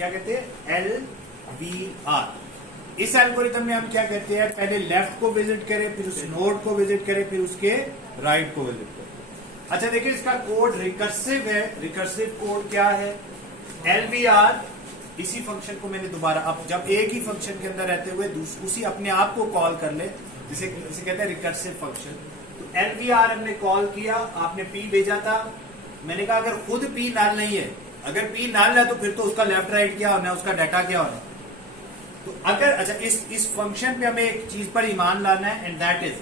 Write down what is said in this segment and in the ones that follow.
क्या कहते हैं, LVR। इस एल्गोरिथम में हम क्या कहते हैं, पहले लेफ्ट को विजिट करें, फिर उस नोड को विजिट करें, फिर उसके राइट को विजिट करें। अच्छा देखिए, इसका कोड रिकर्सिव है। रिकर्सिव कोड क्या है, LVR। इसी फंक्शन को मैंने दोबारा, अब जब एक ही फंक्शन के अंदर रहते हुए उसी अपने आप को कॉल कर ले, जिसे कहते हैं रिकर्सिव फंक्शन। तो LVR हमने कॉल किया, आपने P भेजा था। मैंने कहा अगर खुद P नल नहीं है, अगर P नल है तो फिर तो उसका लेफ्ट राइट क्या होना है, उसका डाटा क्या होना है। तो अगर अच्छा इस फंक्शन पे हमें एक चीज पर ईमान लाना है, एंड दैट इज,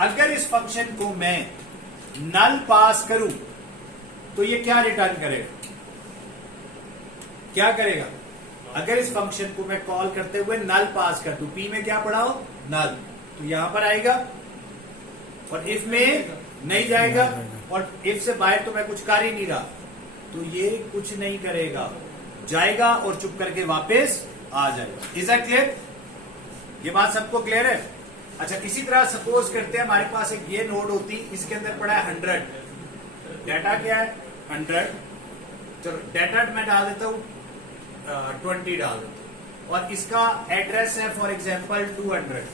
अगर इस फंक्शन को मैं नल पास करूं तो ये क्या रिटर्न करेगा, क्या करेगा। अगर इस फंक्शन को मैं कॉल करते हुए नल पास कर दूं, P में क्या पढ़ा हो, नल, तो यहां पर आएगा, और इफ में नहीं जाएगा, और इफ से बाहर तो मैं कुछ कर ही नहीं रहा, तो ये कुछ नहीं करेगा, जाएगा और चुप करके वापस आ जाएगा। इज दैट क्लियर, ये बात सबको क्लियर है। अच्छा इसी तरह सपोज करते हैं हमारे पास एक ये नोड होती, इसके अंदर पड़ा है 100, डाटा क्या है 100, चलो डाटा मैं डाल देता हूं 20 डाल देता हूं, और इसका एड्रेस है फॉर एग्जांपल 200,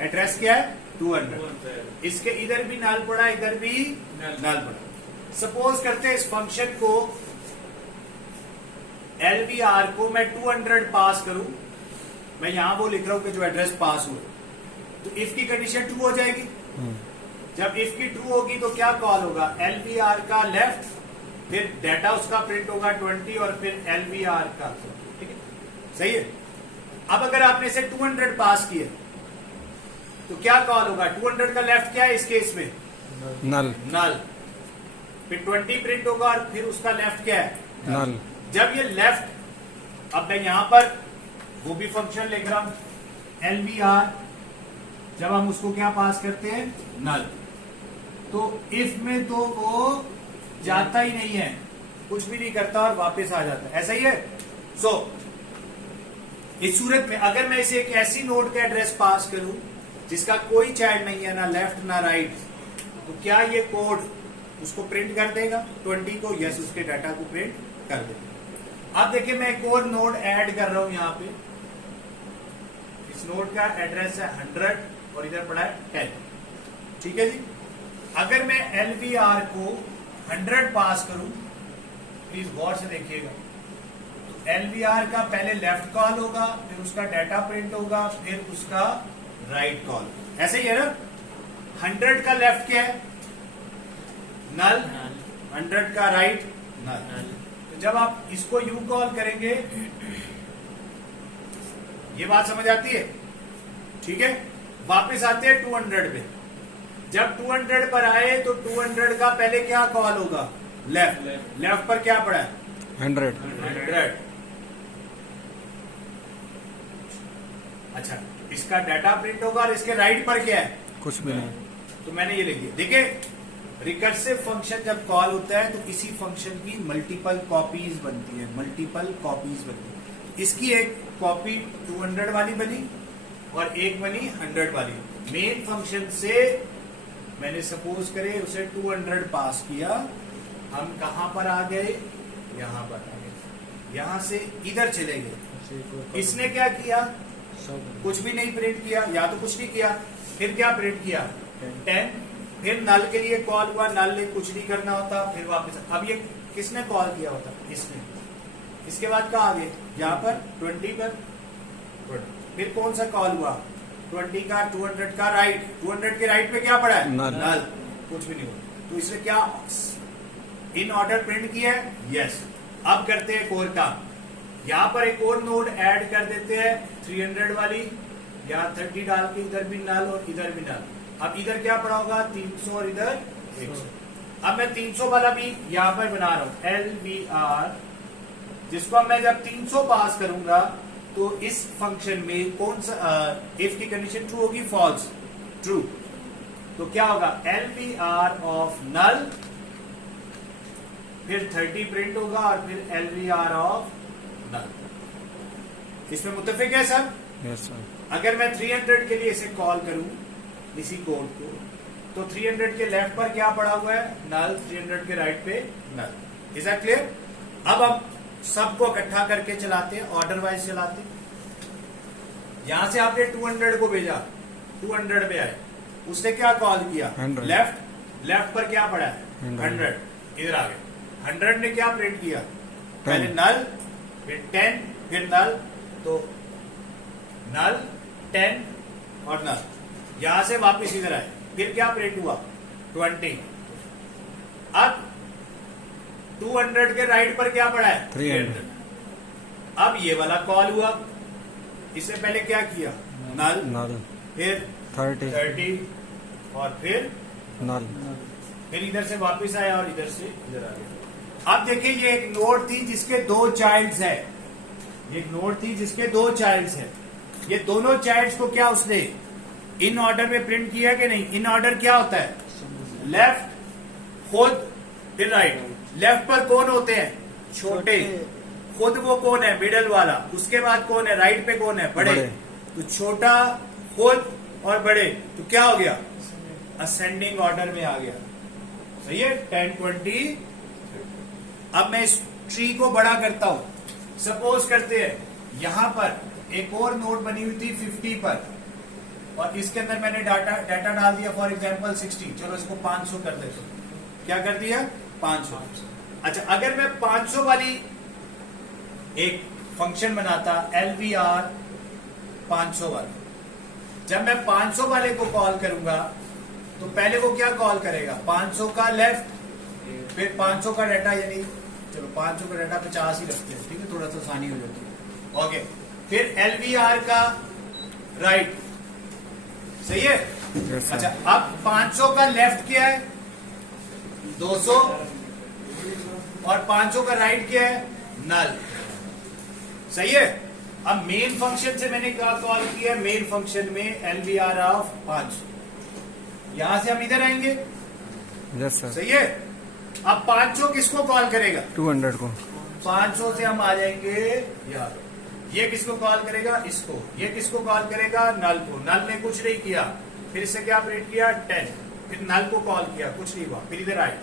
एड्रेस क्या है 200, इसके इधर भी नल पड़ा, इधर भी नल पड़ा। सपोज करते हैं इस फंक्शन को LVR को मैं 200 पास करूं, मैं यहां वो लिख रहा हूं कि जो एड्रेस पास हुआ, तो इफ की कंडीशन ट्रू हो जाएगी। जब इफ की ट्रू होगी तो क्या कॉल होगा, LVR का लेफ्ट, फिर डाटा उसका प्रिंट होगा 20, और फिर LVR का, ठीक है, सही है। अब अगर आपने इसे 200 पास किए तो क्या कॉल होगा, 200 का लेफ्ट क्या है इस केस में, नल, नल, फिर 20 प्रिंट होगा, और फिर उसका लेफ्ट क्या है, नल। जब ये लेफ्ट, अब मैं यहां पर वो भी फंक्शन लिख रहा हूं LVR, जब हम उसको क्या पास करते हैं, नल, तो इफ में तो वो जाता ही नहीं है, कुछ भी नहीं करता और वापस आ जाता है, ऐसा ही है। सो इस सूरत में अगर मैं इसे एक ऐसी नोड का एड्रेस पास करूं जिसका कोई चाइल्ड नहीं है, ना लेफ्ट ना राइट, तो क्या ये कोड उसको प्रिंट कर देगा 20 को, यस, उसके डाटा को प्रिंट कर देगा। अब देखिए मैं एक और नोड ऐड कर रहा हूं यहां पे, इस नोड का एड्रेस है 100 और इधर पड़ा है 10, ठीक है जी। अगर मैं LVR को 100 पास करूं, प्लीज गौर से देखिएगा, तो LVR का पहले लेफ्ट कॉल होगा, फिर उसका डाटा प्रिंट होगा, फिर उसका राइट कॉल, ऐसे ही है ना। 100 का लेफ्ट क्या है, नल, 100 का राइट नल। तो जब आप इसको यू कॉल करेंगे, ये बात समझ आती है, ठीक है। वापस आते हैं 200 पे, जब 200 पर आए तो 200 का पहले क्या कॉल होगा, लेफ्ट, लेफ्ट पर क्या पड़ा है 100। अच्छा इसका डाटा प्रिंट होगा, और इसके राइट पर क्या है, कुछ भी नहीं, तो मैंने ये लिख दिया। देखिए रिकर्सिव फंक्शन जब कॉल होता है तो इसी फंक्शन की मल्टीपल कॉपीज बनती है, मल्टीपल कॉपीज बनती है। इसकी एक कॉपी 200 वाली बनी और एक बनी 100 वाली। मेन फंक्शन से मैंने सपोज करे उसे 200 पास किया, हम कहां पर आ गए, यहां पर आ गए, यहां से इधर चले गए। इसने क्या किया, कुछ भी नहीं प्रिंट किया, या तो कुछ नहीं किया, फिर क्या प्रिंट किया 10, फिर नल के लिए कॉल हुआ, नल ने कुछ नहीं करना होता, फिर वापस। अब ये किसने कॉल किया होता, इसने, इसके बाद कहा आगे यहाँ पर 20 पर, फिर कौन सा कॉल हुआ 20 का, 200 का राइट, 200 के राइट पे क्या पड़ा है, नल, कुछ भी नहीं हुआ, तो इसने क्या इन ऑर्डर प्रिंट किया है, यस। अब करते हैं एक और काम, यहाँ पर एक और नोड ऐड कर देते हैं 300 वाली, यहाँ 30 डाल के इधर भी नल और इधर भी नल। अब इधर क्या पड़ा होगा 300 और इधर 100। अब मैं 300 वाला भी यहां पर बना रहा हूं LVR, जिसको मैं जब 300 पास करूंगा तो इस फंक्शन में कौन सा इफ की कंडीशन ट्रू होगी, फॉल्स, ट्रू, तो क्या होगा LVR ऑफ नल, फिर 30 प्रिंट होगा, और फिर LVR ऑफ नल। इसमें मुत्तफिक है सर? Yes sir. अगर मैं 300 के लिए इसे कॉल करूं इसी कोड को, तो 300 के लेफ्ट पर क्या पड़ा हुआ है, नल, 300 के राइट पे नल। Is that clear? अब हम सबको इकट्ठा करके चलाते हैं, ऑर्डर वाइज चलाते हैं। यहां से आपने 200 को भेजा, 200 पे आए, उसने क्या कॉल किया 100। लेफ्ट पर क्या पड़ा है 100, इधर आ गए। 100 ने क्या प्रिंट किया, पहले नल, फिर 10, फिर नल, तो नल 10 और नल। यहां से वापस इधर आए, फिर क्या प्रिंट हुआ 20। अब 200 के राइट पर क्या पड़ा है 300। अब ये वाला कॉल हुआ, इससे पहले क्या किया नल, नल फिर 30 और फिर नल। फिर इधर से वापस आया और इधर से इधर आ गया। अब देखिए ये एक नोड थी जिसके 2 चाइल्ड्स है, ये एक नोड थी जिसके 2 चाइल्ड्स है। ये दोनों चाइल्ड्स को क्या उसने इन ऑर्डर में प्रिंट किया कि नहीं। इन ऑर्डर क्या होता है, लेफ्ट खुद फिर राइट। लेफ्ट पर कौन होते हैं छोटे, खुद वो कौन है मिडल वाला, उसके बाद कौन है राइट पे कौन है बड़े। तो छोटा खुद और बड़े, तो क्या हो गया असेंडिंग ऑर्डर में आ गया। सही है 10 20। अब मैं इस ट्री को बड़ा करता हूं। सपोज करते हैं यहां पर एक और नोड बनी हुई थी 50 पर, और इसके अंदर मैंने डाटा डाल दिया फॉर एग्जांपल 60। चलो इसको 500 कर देते हैं। क्या कर दिया 500। अच्छा अगर मैं 500 वाली एक फंक्शन बनाता LVR 500 वाला, जब मैं 500 वाले को कॉल करूंगा तो पहले वो क्या कॉल करेगा 500 का लेफ्ट, फिर 500 का डाटा, यानी चलो 500 का डाटा 50 ही रखते हैं, ठीक है, थोड़ा सा आसानी हो जाती है। ओके, फिर LVR का राइट। सही है। Yes, sir। अच्छा अब 500 का लेफ्ट क्या है 200, और 500 का राइट क्या है नल। सही है। अब मेन फंक्शन से मैंने क्या कॉल किया, मेन फंक्शन में LVR ऑफ 500। यहां से हम इधर आएंगे। Yes sir. सही है। अब 500 किसको कॉल करेगा 200 को। 500 से हम आ जाएंगे यार, ये किसको कॉल करेगा इसको, ये किसको कॉल करेगा नल को। नल ने कुछ नहीं किया, फिर इससे क्या प्रिंट किया 10, फिर नल को कॉल किया कुछ नहीं हुआ, फिर इधर आए,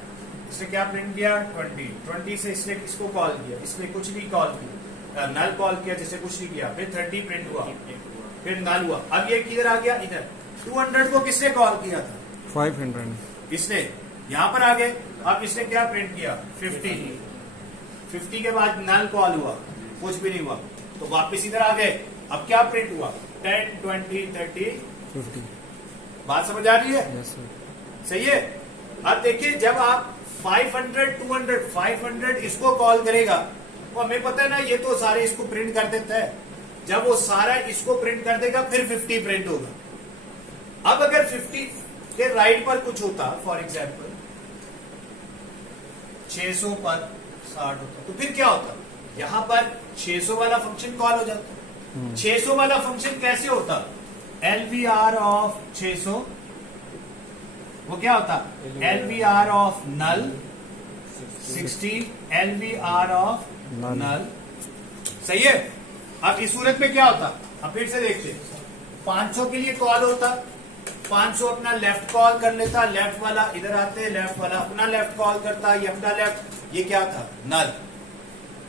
इसने क्या प्रिंट किया 20 से इसने किसको कॉल किया, इसने कुछ नहीं कॉल किया, नल कॉल किया जिससे कुछ नहीं किया, फिर 30 प्रिंट हुआ, फिर नल हुआ। अब ये किधर आ गया इधर। 200 को किसने कॉल किया था 500। इसने, यहां पर आ गए। अब इसने क्या प्रिंट किया 50 के बाद नल कॉल हुआ, कुछ भी नहीं हुआ, तो वापस इधर आ गए। अब क्या प्रिंट हुआ 10 20 30 50। बात समझ आ रही है। Yes sir. सही है। अब देखिए जब आप 500 200 500 इसको कॉल करेगा तो हमें पता है ना ये तो सारे इसको प्रिंट कर देता है। जब वो सारा इसको प्रिंट कर देगा फिर 50 प्रिंट होगा। अब अगर 50 के राइट पर कुछ होता, फॉर एग्जाम्पल 600 पर 60 होता, तो फिर क्या होता, यहां पर 600 वाला फंक्शन कॉल हो जाता। 600 वाला फंक्शन कैसे होता, LVR ऑफ 600, वो क्या होता LVR of null 60 LVR of null. सही है। अब इस सूरत में क्या होता, अब फिर से देखते, 500 के लिए कॉल होता, 500 अपना लेफ्ट कॉल कर लेता, लेफ्ट वाला इधर आते, लेफ्ट वाला अपना लेफ्ट कॉल करता, ये अपना लेफ्ट, ये क्या था नल,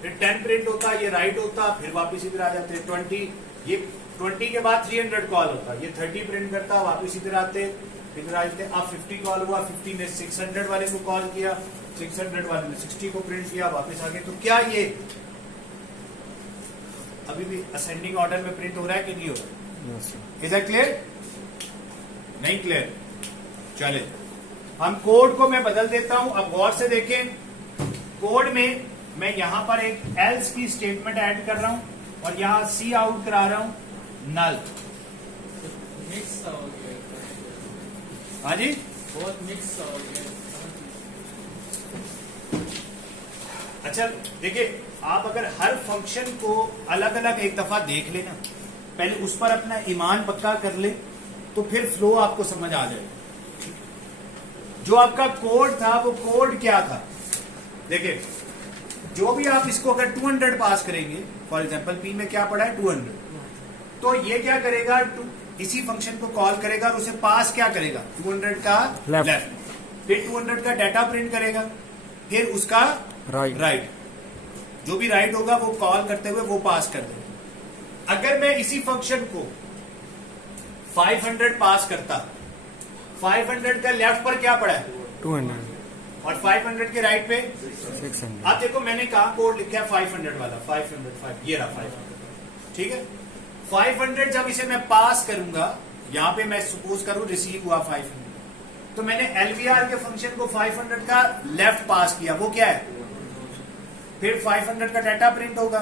फिर 10 प्रिंट होता, ये राइट होता, फिर वापस इधर आ जाते 20, ये 20 के बाद 300 कॉल होता, ये 30 प्रिंट करता, वापस इधर आते, इधर आते। अब 50 कॉल हुआ, 50 ने 600 वाले को कॉल किया, 600 वाले ने 60 को प्रिंट किया, वापस आ गए। तो क्या ये अभी भी असेंडिंग ऑर्डर में प्रिंट हो रहा है कि नहीं हो रहा। Yes sir. Is that clear, नहीं क्लियर। चले हम कोड को मैं बदल देता हूं। अब गौर से देखें, कोड में मैं यहां पर एक एल्स की स्टेटमेंट ऐड कर रहा हूं और यहां सी आउट करा रहा हूं नल। मिक्स हो गया, हाँ जी, बहुत मिक्स हो गया। अच्छा देखिए, आप अगर हर फंक्शन को अलग अलग एक दफा देख लेना, पहले उस पर अपना ईमान पक्का कर ले, तो फिर फ्लो आपको समझ आ जाएगा। जो आपका कोड था वो कोड क्या था, देखिए जो भी आप इसको अगर 200 पास करेंगे, फॉर एग्जांपल पी में क्या पड़ा है 200, तो ये क्या करेगा, इसी फंक्शन को कॉल करेगा और उसे पास क्या करेगा 200 का लेफ्ट, फिर 200 का डाटा प्रिंट करेगा, फिर उसका राइट। राइट। जो भी राइट होगा वो कॉल करते हुए वो पास कर देगा। अगर मैं इसी फंक्शन को 500 पास करता, 500 का लेफ्ट पर क्या पड़ा है 200 और 500 के राइट पे 600 आप देखो मैंने कहा कोड लिखा है 500 वाला 500 ये रहा 500 ठीक है। 500 जब इसे मैं पास करूंगा, यहां पे मैं सपोज करूं रिसीव हुआ 500, तो मैंने एलवीआर के फंक्शन को 500 का लेफ्ट पास किया, वो क्या है, फिर 500 का डाटा प्रिंट होगा,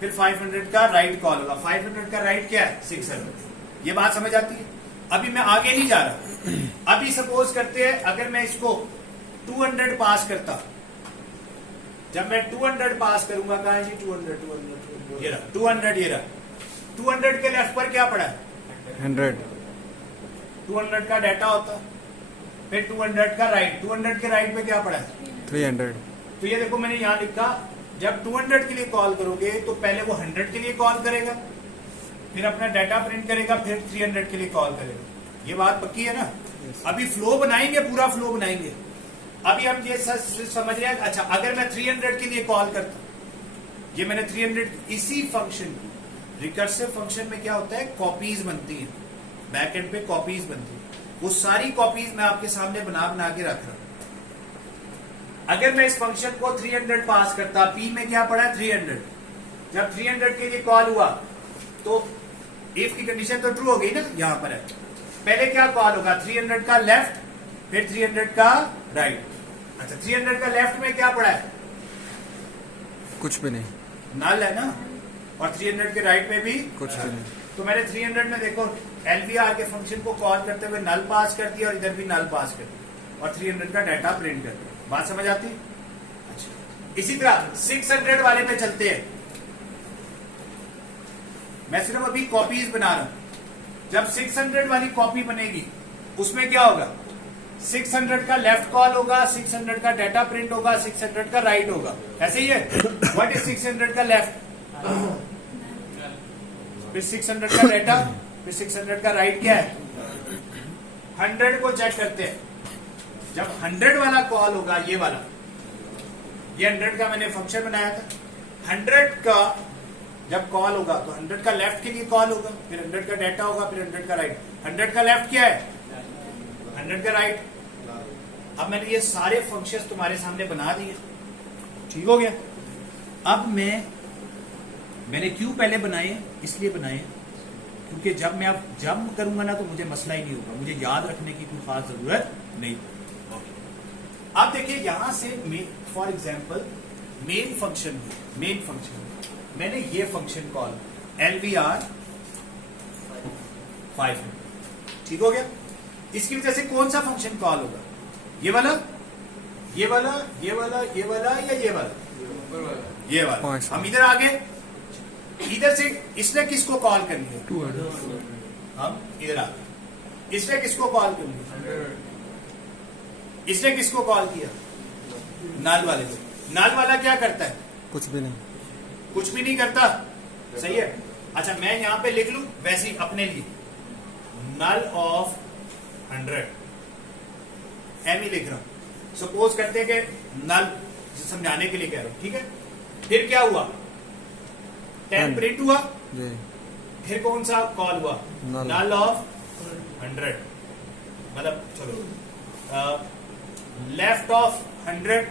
फिर 500 का राइट कॉल होगा। 500 का राइट क्या है 600। ये बात समझ आती है। अभी मैं आगे नहीं जा रहा। अभी सपोज करते हैं अगर मैं इसको 200 पास करता, जब मैं 200 पास करूंगा, कहा है जी 200 ये रहा 200 ये रहा 200 के लेफ्ट पर क्या पड़ा है 100 200 का डाटा होता, फिर 200 का राइट, 200 के राइट पे क्या पड़ा है 300 तो ये देखो मैंने यहां लिखा, जब 200 के लिए कॉल करोगे तो पहले वो 100 के लिए कॉल करेगा, फिर अपना डाटा प्रिंट करेगा, फिर 300 के लिए कॉल करेगा। ये बात पक्की है ना। अभी फ्लो बनाएंगे, पूरा फ्लो बनाएंगे। अभी हम ये समझ रहे हैं। अच्छा अगर मैं 300 के लिए कॉल करता, ये मैंने 300 इसी फंक्शन रिकर्सिव फंक्शन में क्या होता है कॉपीज बनती है, बैक एंड पे कॉपीज बनती है, वो सारी कॉपीज मैं आपके सामने बना बना के रख रहा हूं। अगर मैं इस फंक्शन को 300 पास करता, पी में क्या पड़ा है 300, जब 300 के लिए कॉल हुआ तो इफ की कंडीशन तो ट्रू हो गई ना, यहां पर है। पहले क्या कॉल होगा 300 का लेफ्ट, फिर 300 का राइट। अच्छा 300 का लेफ्ट में क्या पड़ा है कुछ भी नहीं, नल है ना, और 300 के राइट में भी कुछ भी नहीं। तो मैंने 300 में देखो एलवीआर के फंक्शन को कॉल करते हुए नल पास कर दिया और इधर भी नल पास कर दिया और 300 का डाटा प्रिंट कर दिया। बात समझ आती? अच्छा इसी तरह 600 वाले पे चलते हैं। मैं सिर्फ अभी कॉपीज बना रहा हूं। जब 600 वाली कॉपी बनेगी उसमें क्या होगा 600 का लेफ्ट कॉल होगा, 600 का डाटा प्रिंट होगा, 600 का राइट होगा। ऐसे ही है। व्हाट इज 600 का लेफ्ट, फिर 600 का डाटा, फिर 600 का राइट क्या है 100 को चेक करते हैं। जब 100 वाला कॉल होगा, ये वाला, ये 100 का मैंने फंक्शन बनाया था। 100 का जब कॉल होगा तो 100 का लेफ्ट के लिए कॉल होगा, फिर 100 का डाटा होगा, फिर 100 का राइट। 100 का लेफ्ट क्या है 100 का राइट। अब मैंने ये सारे फंक्शंस तुम्हारे सामने बना दिए, ठीक हो गया। अब मैंने क्यों पहले बनाए, इसलिए बनाए क्योंकि जब मैं अब जब करूंगा ना तो मुझे मसला ही नहीं होगा, मुझे याद रखने की कोई खास जरूरत नहीं। अब देखिए यहां से फॉर एग्जांपल मेन फंक्शन मैंने ये फंक्शन कॉल LVR 5, ठीक हो गया। इसकी वजह से कौन सा फंक्शन कॉल होगा, ये वाला, ये वाला, ये वाला, ये वाला या ये वाला, ये वाला। हम इधर आ गए, इधर से इसने किसको कॉल करनी है, हम इधर आ गए, इसने किसको कॉल करनी है, इसने किसको कॉल किया नल वाले को। नल वाला क्या करता है कुछ भी नहीं, कुछ भी नहीं करता, सही है। अच्छा मैं यहां पे लिख लूं वैसे ही अपने लिए नल ऑफ 100 एम ही लिख रहा हूं। सपोज करते हैं कि नल समझाने के लिए कह रहा हूं, ठीक है। फिर क्या हुआ 10 प्रिंट हुआ, जी फिर कौन सा कॉल हुआ नल ऑफ 100, मतलब चलो लेफ्ट ऑफ 100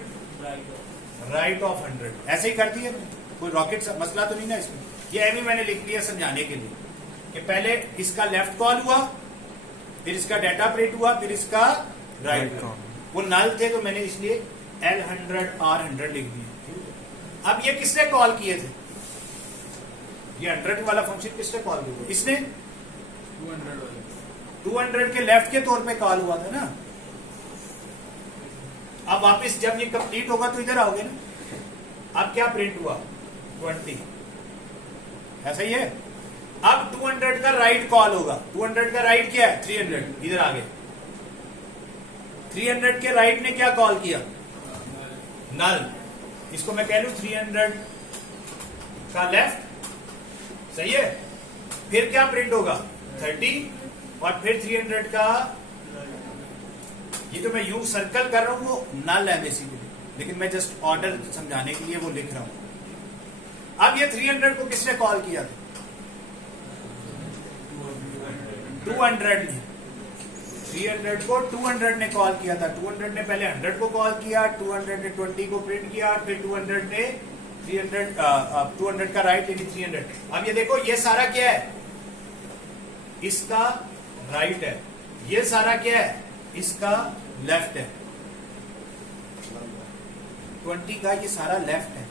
राइट ऑफ 100, ऐसे ही कर दिया। कोई रॉकेट मसला तो नहीं ना इसमें। ये एम ही मैंने लिख दिया समझाने के लिए कि पहले इसका लेफ्ट कॉल हुआ, फिर इसका डाटा प्रिंट हुआ, फिर इसका राइट कॉल। वो नल थे तो मैंने इसलिए L100 R100 लिख दिया। अब ये किसने कॉल किए थे, ये 100 वाला फंक्शन किसने कॉल किया, इसने 200 के लेफ्ट के तौर पे कॉल हुआ था ना। अब वापस जब ये कंप्लीट होगा तो इधर आओगे ना। अब क्या प्रिंट हुआ 20, ऐसा ही है। अब 200 का राइट कॉल होगा, 200 का राइट क्या है 300, इधर आ गए। 300 के राइट ने क्या कॉल किया नल, इसको मैं कह लू 300 का लेफ्ट, सही है। फिर क्या प्रिंट होगा 30 और फिर 300 का, ये तो मैं यू सर्कल कर रहा हूं वो नल है बेसिकली, लेकिन मैं जस्ट ऑर्डर समझाने के लिए वो लिख रहा हूं। अब ये 300 को किसने कॉल किया था? 200 ने। 300 को 200 ने कॉल किया था। 200 ने पहले 100 को कॉल किया, 200 ने 20 को प्रिंट किया, फिर 200 ने 200 का राइट यानी 300। अब ये देखो, ये सारा क्या है? इसका राइट है। ये सारा क्या है? इसका लेफ्ट है। 20 का ये सारा लेफ्ट है,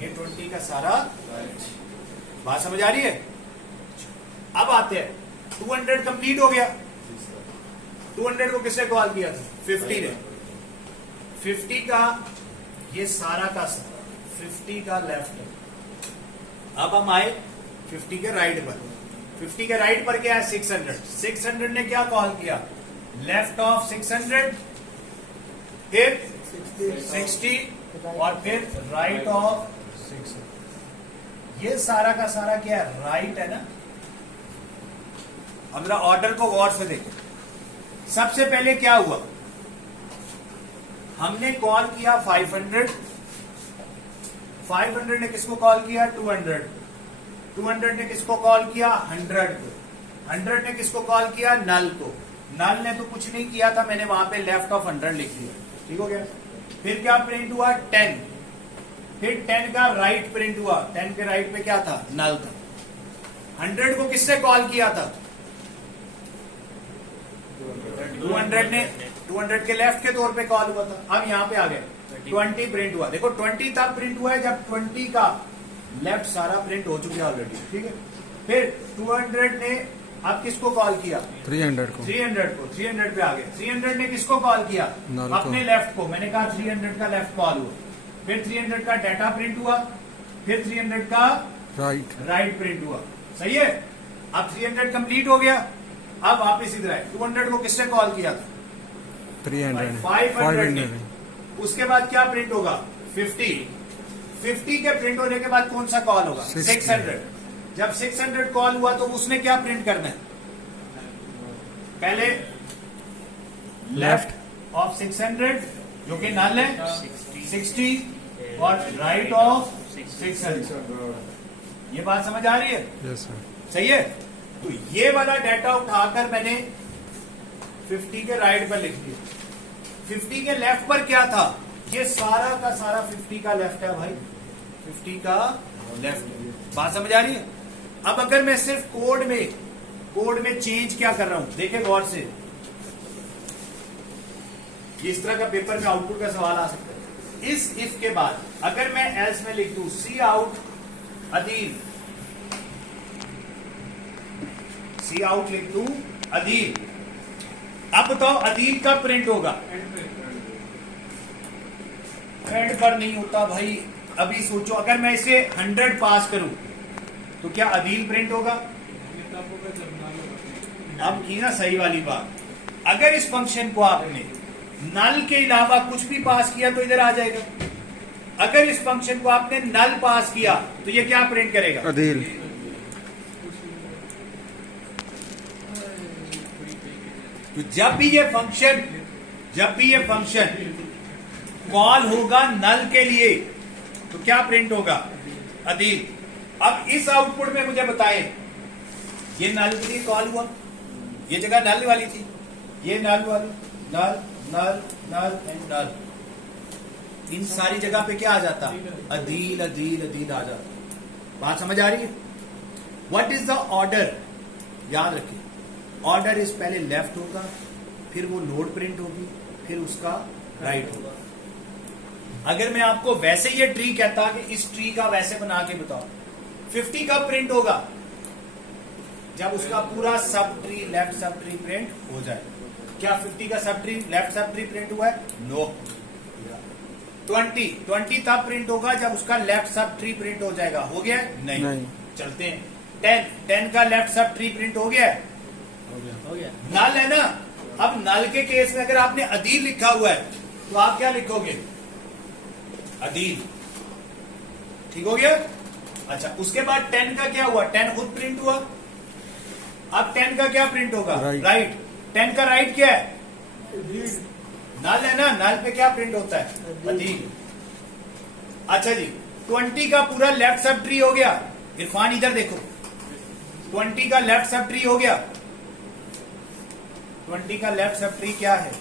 ये 20 का सारा राइट। बात समझ आ रही है? अब आते हैं, 200 कंप्लीट हो गया। 200 को किसने कॉल किया था? 50 ने। 50 का ये सारा का सारा 50 का लेफ्ट है। अब हम आए 50 के राइट पर। 50 के राइट पर क्या है? 600। 600 ने क्या कॉल किया? लेफ्ट ऑफ 600, फिर 60 और फिर राइट ऑफ 600। ये सारा का सारा क्या है? राइट है ना। अब ऑर्डर को गौर से देखें। सबसे पहले क्या हुआ? हमने कॉल किया 500। 500 ने किसको कॉल किया? 200। 200 ने किसको कॉल किया? 100 को। 100 ने किसको कॉल किया? नल को। नल ने तो कुछ नहीं किया था, मैंने वहां पे लेफ्ट ऑफ 100 लिख दिया। ठीक हो गया। फिर क्या प्रिंट हुआ? 10। फिर 10 का राइट प्रिंट हुआ। 10 के राइट पे क्या था? नल था। 100 को किससे कॉल किया था? 200 के लेफ्ट के तौर पे कॉल हुआ था। अब यहां पे आ गए 20 प्रिंट हुआ। देखो 20 तब प्रिंट हुआ है जब 20 का लेफ्ट सारा प्रिंट हो चुका है ऑलरेडी। ठीक है। फिर 200 ने अब किसको कॉल किया? 300 को। 300 पे आ गए। 300 ने किसको कॉल किया? अपने लेफ्ट को। मैंने कहा 300 का लेफ्ट कॉल हुआ। फिर 300 का डाटा प्रिंट हुआ। फिर 300 का राइट प्रिंट हुआ। सही है। अब 300 कंप्लीट हो गया। अब वापस इधर आए। 200 को किसने कॉल किया था? 300। 500 ने। उसके बाद क्या प्रिंट होगा? 50। 50 के प्रिंट होने के बाद कौन सा कॉल होगा? 600। जब 600 कॉल हुआ तो उसने क्या प्रिंट करना है? पहले लेफ्ट ऑफ 600 जो कि नल है 60 और राइट ऑफ 600। ये बात समझ आ रही है? Yes sir. सही है। तो ये वाला डाटा उठाकर मैंने 50 के राइट पर लिख दिया। 50 के लेफ्ट पर क्या था? ये सारा का सारा 50 का लेफ्ट है भाई। 50 का लेफ्ट। बात समझ आ रही है? अब अगर मैं सिर्फ कोड में चेंज क्या कर रहा हूं, देखिए गौर से। इस तरह का पेपर में आउटपुट का सवाल आ सकता है। इस इफ के बाद अगर मैं एल्स में लिख दूं सी आउट अदील, सी आउट लिख दूं अदील। अब बताओ अदील का प्रिंट होगा? एंड पर नहीं होता भाई। अभी सोचो, अगर मैं इसे 100 पास करूं तो क्या अदील प्रिंट होगा? अब की ना सही वाली बात। अगर इस फंक्शन को आपने नल के अलावा कुछ भी पास किया तो इधर आ जाएगा। अगर इस फंक्शन को आपने नल पास किया तो ये क्या प्रिंट करेगा? अदील। तो जब भी ये फंक्शन कॉल होगा नल के लिए तो क्या प्रिंट होगा? अदील। अब इस आउटपुट में मुझे बताएं, ये नल के लिए कॉल हुआ, ये जगह नल वाली थी, ये नल वाली, नल नल नल एंड नल। इन सारी जगह पे क्या आ जाता? अदील अदील अदील आ जाता। बात समझ आ रही है? What is the order? याद रखिए, ऑर्डर इज पहले लेफ्ट होगा, फिर वो नोड प्रिंट होगी, फिर उसका राइट होगा। अगर मैं आपको वैसे ये ट्री कहता कि इस ट्री का वैसे बना के बताओ, 50 का प्रिंट होगा जब उसका पूरा sub tree left sub tree print हो जाए। क्या 50 का sub tree left sub tree print हुआ है? नो। 20 तब प्रिंट होगा जब उसका लेफ्ट सब ट्री प्रिंट हो जाएगा। हो गया? नहीं। चलते हैं। 10 का लेफ्ट सब ट्री प्रिंट हो गया? हो गया। नल है ना। अब नल के केस में अगर आपने अदील लिखा हुआ है तो आप क्या लिखोगे? अदील। ठीक हो गया? अच्छा, उसके बाद 10 का क्या हुआ? 10 खुद प्रिंट हुआ। अब 10 का क्या प्रिंट होगा? राइट। 10 का राइट क्या है? नल है ना। नल पे क्या प्रिंट होता है? अदील। अच्छा जी, 20 का पूरा लेफ्ट सब ट्री हो गया। इरफान इधर देखो, 20 का लेफ्ट सब ट्री हो गया। 20 का लेफ्ट सब ट्री क्या है?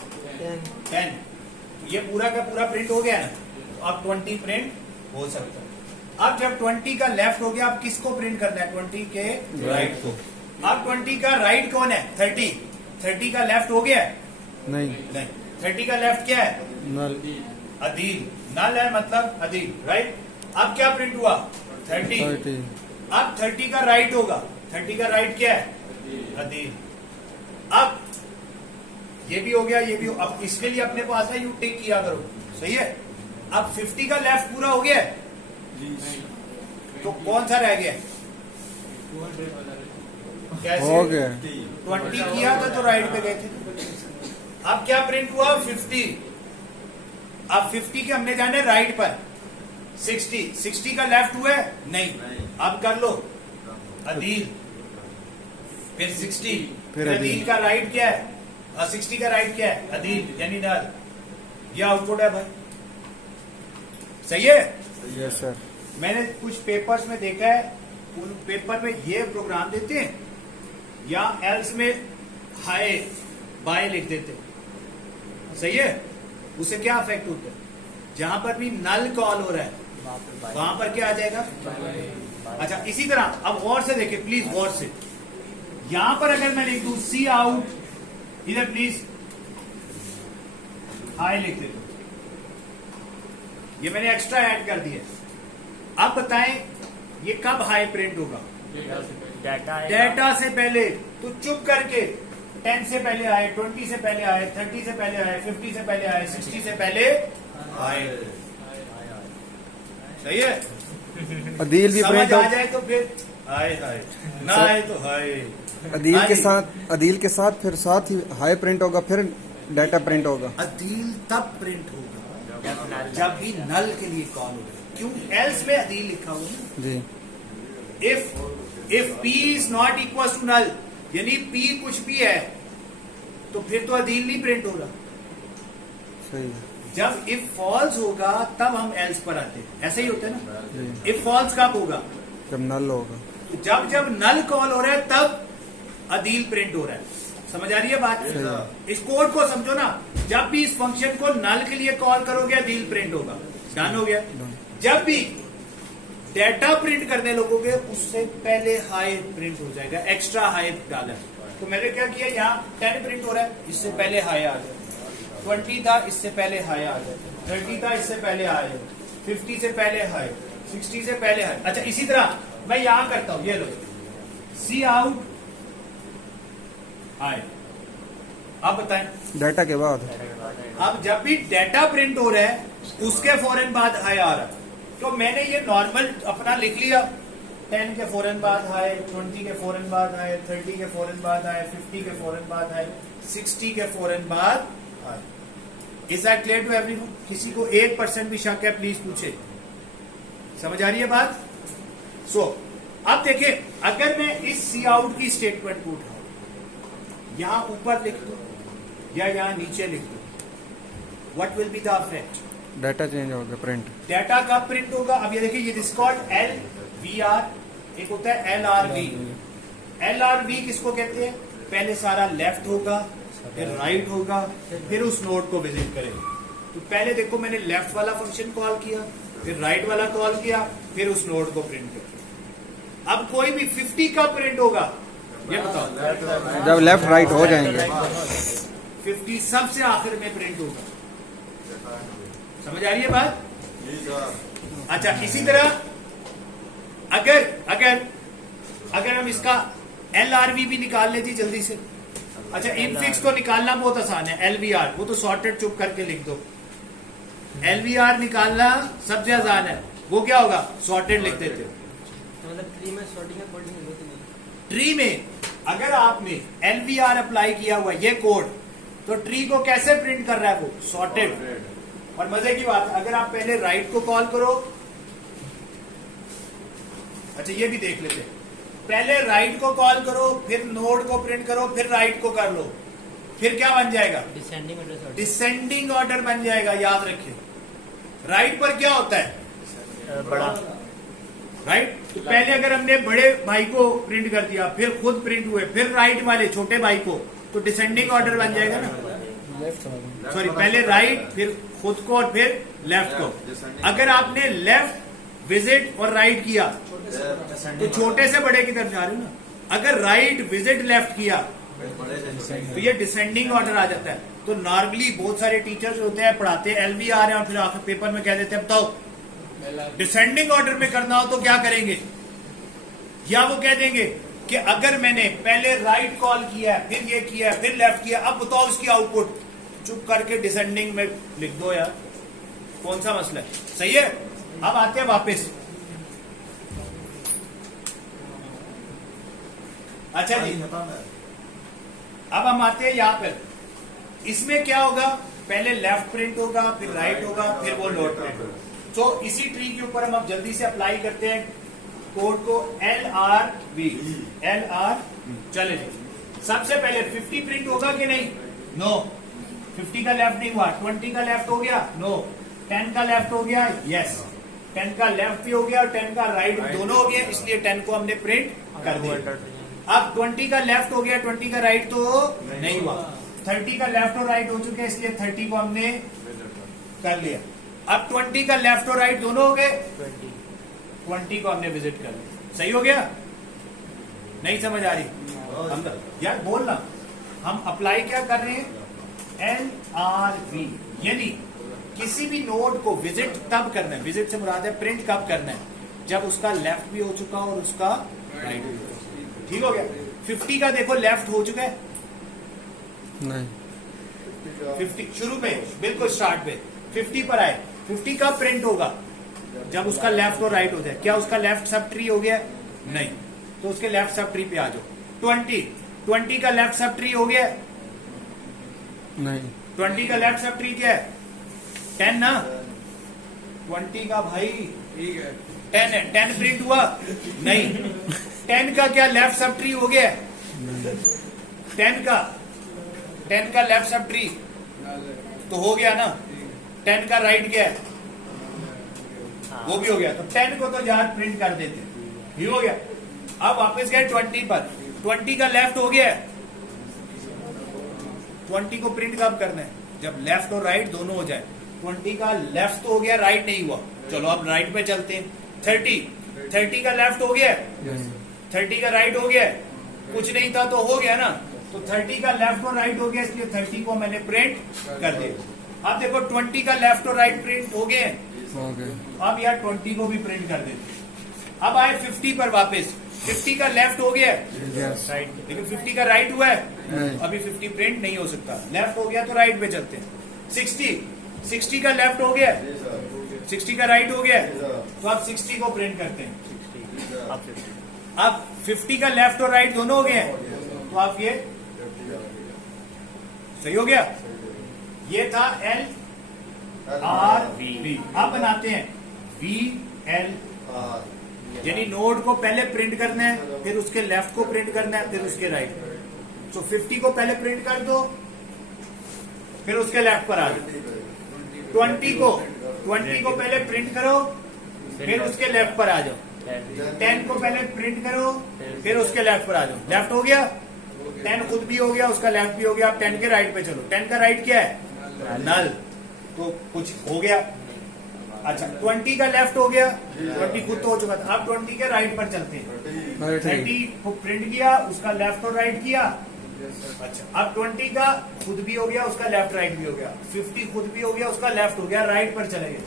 10। ये पूरा का पूरा प्रिंट हो गया ना, तो अब 20 प्रिंट हो सकता है। अब जब 20 का लेफ्ट हो गया, अब किसको प्रिंट करना है? 20 के राइट को। अब 20 का राइट कौन है? 30। 30 का लेफ्ट हो गया है? नहीं, नहीं। 30 का लेफ्ट क्या है? नल। अदील। नल है मतलब अदील, राइट। अब क्या प्रिंट हुआ? 30। 30। अब 30 का राइट होगा। 30 का राइट क्या है? अदील। अब ये भी हो गया, ये भी हो। अब इसके लिए अपने पास है, यू टिक किया करो, सही है। अब 50 का लेफ्ट पूरा हो गया है, तो कौन सा रह गया? कैसे? हो गया। 20 किया था तो राइट पे गए थे। अब क्या प्रिंट हुआ? 50। अब 50 के हमने जाने राइट पर। 60 का लेफ्ट हुआ है? नहीं। अब कर लो अदील, फिर 60, फिर अदील का राइट क्या है? 60 का राइट क्या है? अदील यानी नल। ये आउटपुट है भाई, सही है। Yes sir. मैंने कुछ पेपर्स में देखा है, उन पेपर में ये प्रोग्राम देते हैं या एल्स में हाय बाय लिख देते हैं, सही है। उससे क्या अफेक्ट होता है? जहां पर भी नल कॉल हो रहा है वहां पर क्या आ जाएगा? अच्छा, इसी तरह अब गौर से देखिए प्लीज, गौर से। यहां पर अगर मैं लिख दूं सी आउट, इधर प्लीज हाय लिख देता हूं, ये मैंने एक्स्ट्रा ऐड कर दिया। अब बताएं ये कब हाई प्रिंट होगा? डेटा से पहले। तो चुप करके 10 से पहले आए, 20 से पहले आए, 30 से पहले आए, 50 से पहले आए, 60 से पहले आए, सही है। अदील भी समझ प्रिंट आ हो, जाए तो फिर हाय हाय, ना आए तो हाय। अदील हाँ के जी। साथ, अदील के साथ फिर साथ ही हाई प्रिंट होगा, फिर डाटा प्रिंट होगा। अदील तब प्रिंट होगा जब भी नल के लिए कॉल होगा। क्यों? एल्स में अदील लिखा हुआ है। जी। If P is not equal to null, यानी P कुछ भी है तो फिर तो अदील नहीं प्रिंट होगा। सही है। जब इफ फॉल्स होगा तब हम एल्स पर आते हैं, ऐसे ही होता है ना। जी। इफ फॉल्स कब होगा? जब नल होगा। जब जब नल कॉल हो रहा है तब अदील प्रिंट हो रहा है। समझ आ रही है बात? इस कोड को समझो ना। जब भी इस फंक्शन को नल के लिए कॉल करोगे अदील प्रिंट होगा। डन हो गया। जब भी डेटा प्रिंट करने लगोगे उससे पहले हाई प्रिंट हो जाएगा, एक्स्ट्रा हाई डाला। तो मैंने क्या किया, यहाँ 10 प्रिंट हो रहा है, इससे पहले हाई आ जाए। 20 था, इससे पहले हाई आ जाए। 30 था, इससे पहले हाई। 50 से पहले हाई, 60 से पहले हाई। अच्छा, इसी तरह मैं यहां करता हूं, ये लो सी आउट हाई। अब बताएं, डाटा के बाद। अब जब भी डेटा प्रिंट हो रहा है उसके फौरन बाद हाई आ रहा है, तो मैंने ये नॉर्मल अपना लिख लिया। 10 के फौरन बाद हाई, 20 के फौरन बाद हाई, 30 के फौरन बाद हाई, 50 के फौरन बाद हाई, 60 के फौरन बाद high. Is that clear to everyone? किसी को 1% भी शक है प्लीज पूछे। समझ आ रही है बात? सो अब देखिए, अगर मैं इस सी आउट की स्टेटमेंट को उठाऊं, यहां ऊपर लिख दूं या यहां नीचे लिख दूं, what will be the effect? Data change होगा, प्रिंट। डाटा कब प्रिंट होगा? अब ये देखिए, ये दिस कॉल्ड LVR, एक होता है LRV। LRV किसको कहते हैं? पहले सारा लेफ्ट होगा, फिर राइट होगा, फिर उस नोड को विजिट करेगा। तो पहले देखो मैंने लेफ्ट वाला फंक्शन कॉल किया, फिर राइट वाला कॉल किया, फिर उस नोड को प्रिंट किया। अब कोई भी 50 कब प्रिंट होगा ये बताओ? जब लेफ्ट राइट हो जाएंगे। 50 सबसे आखिर में प्रिंट होगा। समझ आ रही है बात? अच्छा, इसी तरह अगर अगर अगर हम इसका LRV भी निकाल लेती जल्दी से। अच्छा, इनफिक्स को निकालना बहुत आसान है, LVR वो तो सॉर्टेड चुप करके लिख दो। LVR निकालना सबसे आसान है, वो क्या होगा? सॉर्टेड लिख देते हो। ट्री में sorting है, coding है, ट्री में अगर आपने LVR अप्लाई किया हुआ ये कोड, तो ट्री को कैसे प्रिंट कर रहा है? वो सॉर्टेड। और मजे की बात है, अगर आप पहले राइट को कॉल करो, अच्छा ये भी देख लेते हैं, पहले राइट को कॉल करो, फिर नोड को प्रिंट करो, फिर राइट को कर लो, फिर क्या बन जाएगा? Descending order sorting। Descending order बन जाएगा। याद रखिए, राइट पर क्या होता है? बड़ा राइट। तो पहले अगर हमने बड़े भाई को प्रिंट कर दिया, फिर खुद प्रिंट हुए, फिर राइट वाले छोटे भाई को, तो डिसेंडिंग ऑर्डर बन जाएगा ना। सॉरी, पहले राइट, फिर खुद को और फिर लेफ्ट को। अगर आपने लेफ्ट विजिट और राइट किया तो छोटे से बड़े की तरफ जा रहे हो ना। अगर राइट विजिट लेफ्ट किया तो ये डिसेंडिंग ऑर्डर आ जाता है। तो नॉर्मली बहुत सारे टीचर्स होते हैं, पढ़ाते हैं LV आ रहे हैं और फिर आखिर पेपर में कह देते हैं बताओ डिसेंडिंग ऑर्डर में करना हो तो क्या करेंगे, या वो कह देंगे कि अगर मैंने पहले राइट कॉल किया है, फिर ये किया है, फिर लेफ्ट किया, अब बताओ इसकी आउटपुट। चुप करके डिसेंडिंग में लिख दो यार, कौन सा मसला है। सही है। अब आते हैं वापस। अच्छा जी, अब हम आते हैं यहां पर। इसमें क्या होगा, पहले लेफ्ट प्रिंट होगा, फिर राइट होगा, फिर वो नोट प्रिंट होगा। तो इसी ट्री के ऊपर हम अब जल्दी से अप्लाई करते हैं कोड को। LRV चले जी। सबसे पहले 50 प्रिंट होगा कि नहीं? नो। 50 का लेफ्ट नहीं हुआ। 20 का लेफ्ट हो गया? नो। 10 का लेफ्ट हो गया? यस। 10 का लेफ्ट भी हो गया और 10 का राइट दोनों हो गया, इसलिए 10 को हमने प्रिंट कर दिया। अब 20 का लेफ्ट हो गया, 20 का राइट तो नहीं हुआ। 30 का लेफ्ट और राइट हो चुके हैं, इसलिए 30 को हमने कर लिया। अब 20 का लेफ्ट और राइट दोनों हो गए, 20 को हमने विजिट कर लिया। सही हो गया? नहीं समझ आ रही यार, बोलना। हम अप्लाई क्या कर रहे हैं? LRV, यानी किसी भी नोड को विजिट तब करना है, विजिट से मुराद है प्रिंट कब करना है, जब उसका लेफ्ट भी हो चुका और उसका राइट भी हो चुका। ठीक हो गया। 50 का देखो लेफ्ट हो चुका है? नहीं। 50 शुरू में बिल्कुल स्टार्ट पे 50 पर आए। 50 का प्रिंट होगा जब उसका लेफ्ट और राइट हो जाए। क्या उसका लेफ्ट सब ट्री हो गया? नहीं, तो उसके लेफ्ट सब ट्री पे आ जाओ। 20 का लेफ्ट सब ट्री हो गया? नहीं। 20 का लेफ्ट सब ट्री क्या है? 10 ना। 20 का भाई 10 है। 10 प्रिंट हुआ? नहीं। 10 का क्या लेफ्ट सब ट्री हो गया? 10 का लेफ्ट सब ट्री तो हो गया ना। 10 का राइट क्या है? वो भी हो गया। तो 10 को तो यार प्रिंट कर देते, ये हो गया। अब वापस गए 20 पर। 20 का लेफ्ट हो गया। 20 को प्रिंट कब करना है? जब लेफ्ट और राइट दोनों हो जाए। 20 का लेफ्ट तो हो गया, राइट नहीं हुआ। चलो अब राइट पे चलते हैं। 30 का लेफ्ट हो गया, 30 का राइट हो गया, कुछ नहीं था तो हो गया ना। तो 30 का लेफ्ट और राइट हो गया, इसलिए 30 को मैंने प्रिंट कर दिया। अब देखो 20 का लेफ्ट और राइट प्रिंट हो गए। अब यार 20 को भी प्रिंट कर देते। अब आए 50 पर वापस। 50 का लेफ्ट हो गया राइट, लेकिन 50 का राइट हुआ है, अभी 50 प्रिंट नहीं हो सकता। लेफ्ट हो गया तो राइट पे चलते हैं। 60 का लेफ्ट हो गया, 60 का राइट हो गया, तो आप 60 को प्रिंट करते हैं। अब 50 का लेफ्ट और राइट दोनों हो गए, तो आप ये सही हो गया। ये था LRV। आप बनाते हैं VL, यानी नोड को पहले प्रिंट करना है, फिर उसके लेफ्ट को प्रिंट करना है, फिर उसके राइट। तो 50 को पहले प्रिंट कर दो, फिर उसके लेफ्ट पर आ जाओ। 20 को पहले प्रिंट करो, फिर उसके लेफ्ट पर आ जाओ। 10 को पहले प्रिंट करो, फिर उसके लेफ्ट पर आ जाओ। लेफ्ट हो गया, 10 खुद भी हो गया, उसका लेफ्ट भी हो गया। अब 10 के राइट पे चलो। 10 का राइट क्या है? नल, तो कुछ हो गया। अच्छा 20 का लेफ्ट हो गया, 20 खुद तो हो चुका था। अब 20 के राइट पर चलते हैं। 30 को प्रिंट किया, उसका लेफ्ट और राइट किया। अच्छा अब 20 का खुद भी हो गया, उसका लेफ्ट राइट भी हो गया। 50 खुद भी हो गया, उसका लेफ्ट हो गया, राइट पर चले गए।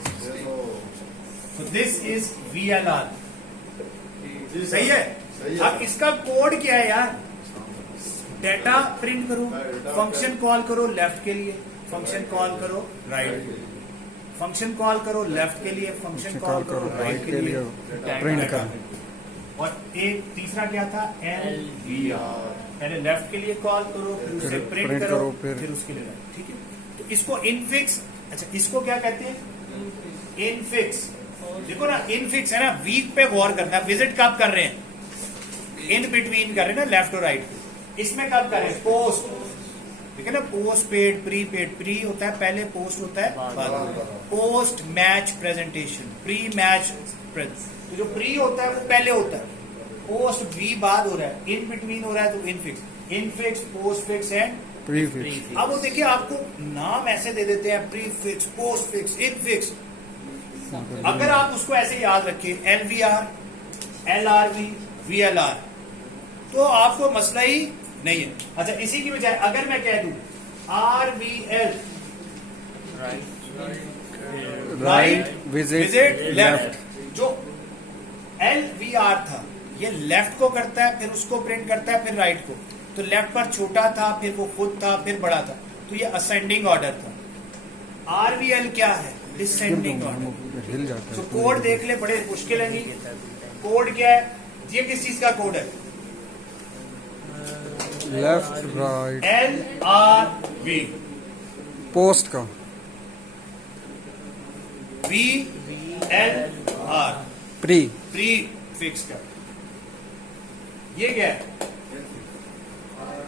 तो दिस इज VLR। सही है। अब इसका कोड क्या है यार? डेटा प्रिंट करो, फंक्शन कॉल करो लेफ्ट के लिए, फंक्शन कॉल करो राइट के लिए, फंक्शन कॉल करो लेफ्ट के लिए, फंक्शन कॉल करो राइट के लिए, प्रिंट कर। और एक तीसरा क्या था? LVR। पहले लेफ्ट के लिए कॉल करो, फिर उसे प्रिंट करो, फिर उसके लिए राइट। ठीक है। तो इसको इनफिक्स, अच्छा इसको क्या कहते हैं? इनफिक्स। देखो ना, इनफिक्स है ना, वीक पे गौर करना। विजिट कब कर रहे हैं? इन बिटवीन कर रहे हैं ना, लेफ्ट और राइट। इसमें कब कर रहे हैं? पोस्ट। ठीक है ना, post paid, pre paid, pre होता है पहले, पोस्ट होता है बाद। Post match presentation, pre match तो जो प्री होता है वो पहले होता है, पोस्ट भी बाद हो रहा है, इन बिटवीन हो रहा है तो infix, infix, post fix and pre fix. अब वो देखिए आपको नाम ऐसे दे देते हैं, pre fix, post fix, infix. अगर आप उसको ऐसे याद रखें, LVR, LRV, VLR, तो आपको मसला ही नहीं है। अच्छा, इसी की बजाय अगर मैं कह दूं RVL, राइट विजिट लेफ्ट, जो LVR था ये लेफ्ट को करता है, फिर उसको प्रिंट करता है, फिर राइट को। तो लेफ्ट पर छोटा था, फिर वो खुद था, फिर बड़ा था, तो ये असेंडिंग ऑर्डर था। RVL क्या है? Descending order. हिल जाता है। तो कोड देख ले, बड़े मुश्किल है नहीं। कोड क्या है? ये किस चीज का कोड है? लेफ्ट राइट LRV, पोस्ट का VLR, प्री प्री फिक्स का। ये क्या है?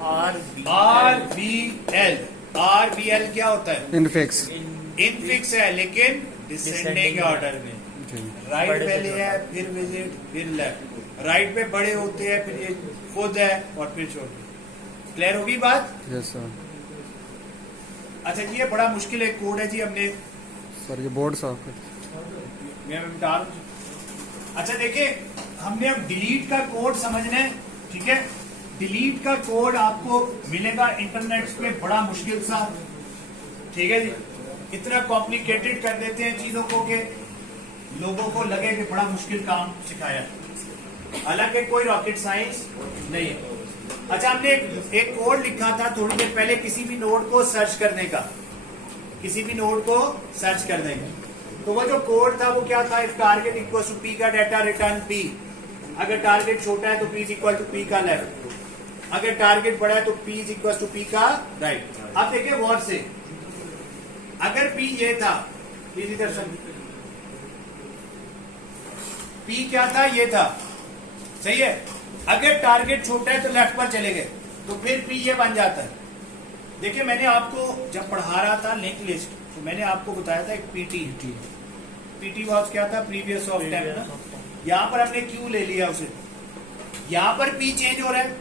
RVL, RVL क्या होता है? इनफिक्स। इनफिक्स है लेकिन डिसेंडिंग ऑर्डर में। राइट पहले है, फिर विजिट, फिर लेफ्ट। राइट पे बड़े होते हैं, फिर ये खुद है और फिर छोटे। क्लियर होगी बात? Yes sir. अच्छा जी, ये बड़ा मुश्किल एक कोड है जी, हमने सर ये बोर्ड साफ है। मैं मिटा दूं। अच्छा देखिए, हमने अब डिलीट का कोड समझना है, ठीक है। डिलीट का कोड आपको मिलेगा इंटरनेट पे बड़ा मुश्किल सा, ठीक है जी। इतना कॉम्प्लिकेटेड कर देते हैं चीजों को कि लोगों को लगे कि बड़ा मुश्किल काम सिखाया, हालांकि कोई रॉकेट साइंस नहीं है। अच्छा, हमने एक कोड लिखा था थोड़ी देर पहले किसी भी नोड को सर्च करने का, किसी भी नोड को सर्च करने का। तो वो जो कोड था वो क्या था? If target equal to P का डाटा रिटर्न पी। अगर टारगेट छोटा है तो P is equal to P का लेफ्ट, अगर टारगेट बड़ा है तो P is equal to P का राइट। अब देखिए गौर से, अगर पी ये था, प्लीज इधर समझ, पी क्या था? ये था, सही है। अगर टारगेट छोटा है तो लेफ्ट पर चले गए तो फिर पी ये बन जाता है। देखिए, मैंने आपको जब पढ़ा रहा था लिंक लिस्ट, तो मैंने आपको बताया था एक पीटी वॉज क्या था? प्रीवियस ऑफ टाइम ना। यहां पर हमने क्यू ले लिया उसे, यहां पर पी चेंज हो रहा है,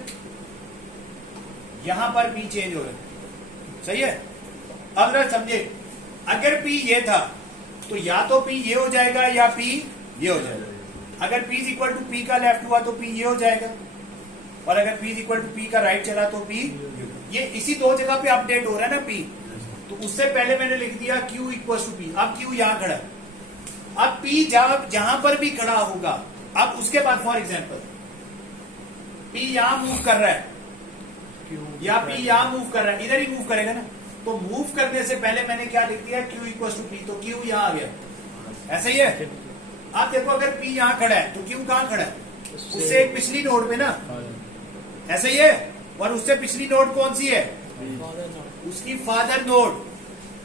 यहां पर पी चेंज हो रहा है, सही है। अब जरा समझे, अगर पी ये था तो या तो पी ये हो जाएगा या पी ये हो जाएगा। अगर P is equal to P का लेफ्ट हुआ तो पी ये हो जाएगा, और अगर P is equal to P का राइट चला तो पी ये। इसी दो जगह पे अपडेट हो रहा है ना पी। तो उससे पहले मैंने लिख दिया क्यू इक्वल टू पी। अब क्यू यहां खड़ा है, अब पी जहां पर भी खड़ा होगा, अब उसके बाद फॉर एग्जाम्पल पी यहां मूव कर रहा है या पी यहां मूव कर रहा है, इधर ही मूव करेगा ना। तो मूव करने से पहले मैंने क्या लिख दिया? Q equal to P. तो क्यू यहां आ गया, ऐसा ही है। आप देखो, अगर पी यहां खड़ा है तो क्यू कहां खड़ा है? उससे एक पिछली नोड पे ना, ऐसा ही है। और उससे पिछली नोड कौन सी है? उसकी फादर नोड।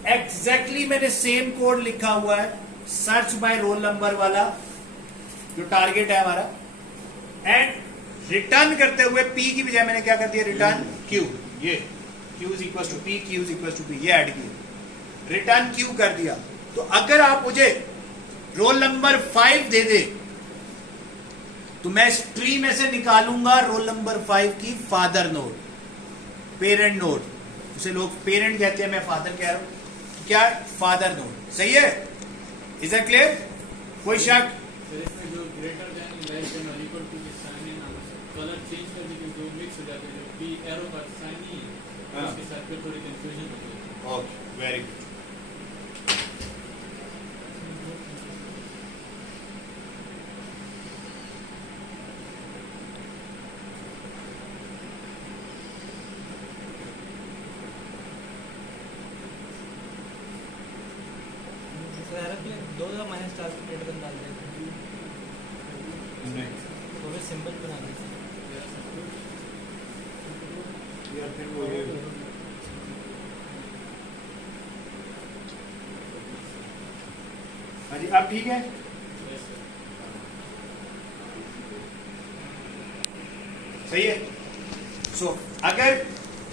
एग्जैक्टली मैंने सेम कोड लिखा हुआ है, सर्च बाय रोल नंबर वाला, जो टारगेट है हमारा। एंड रिटर्न करते हुए पी की बजाय मैंने क्या कर दिया? Return Q. ये Q is equal to P, Q is equal to P, ये ऐड किया, रिटर्न क्यू कर दिया। तो अगर आप मुझे रोल नंबर 5 दे दे तो मैं इस ट्री में से निकालूंगा रोल नंबर 5 की फादर नोड, पेरेंट नोड। उसे लोग पेरेंट कहते हैं, मैं फादर कह रहा हूं। क्या? फादर नोड, सही है। Is that clear? कोई शक? इसमें जो ग्रेटर देन, लेस देन और इक्वल टू के साइन इन कलर चेंज करने के जो मिक्स हो जाते हैं, जो पी एरो का साइन ही है, उसके साथ फिर थोड़ी कंफ्यूजन होती है। Okay, very good. दो माइनस चार को प्रिंट कर डाल देते, तो भी सिंपल बना देते। हाँ जी, अब ठीक है। सही है। सो अगर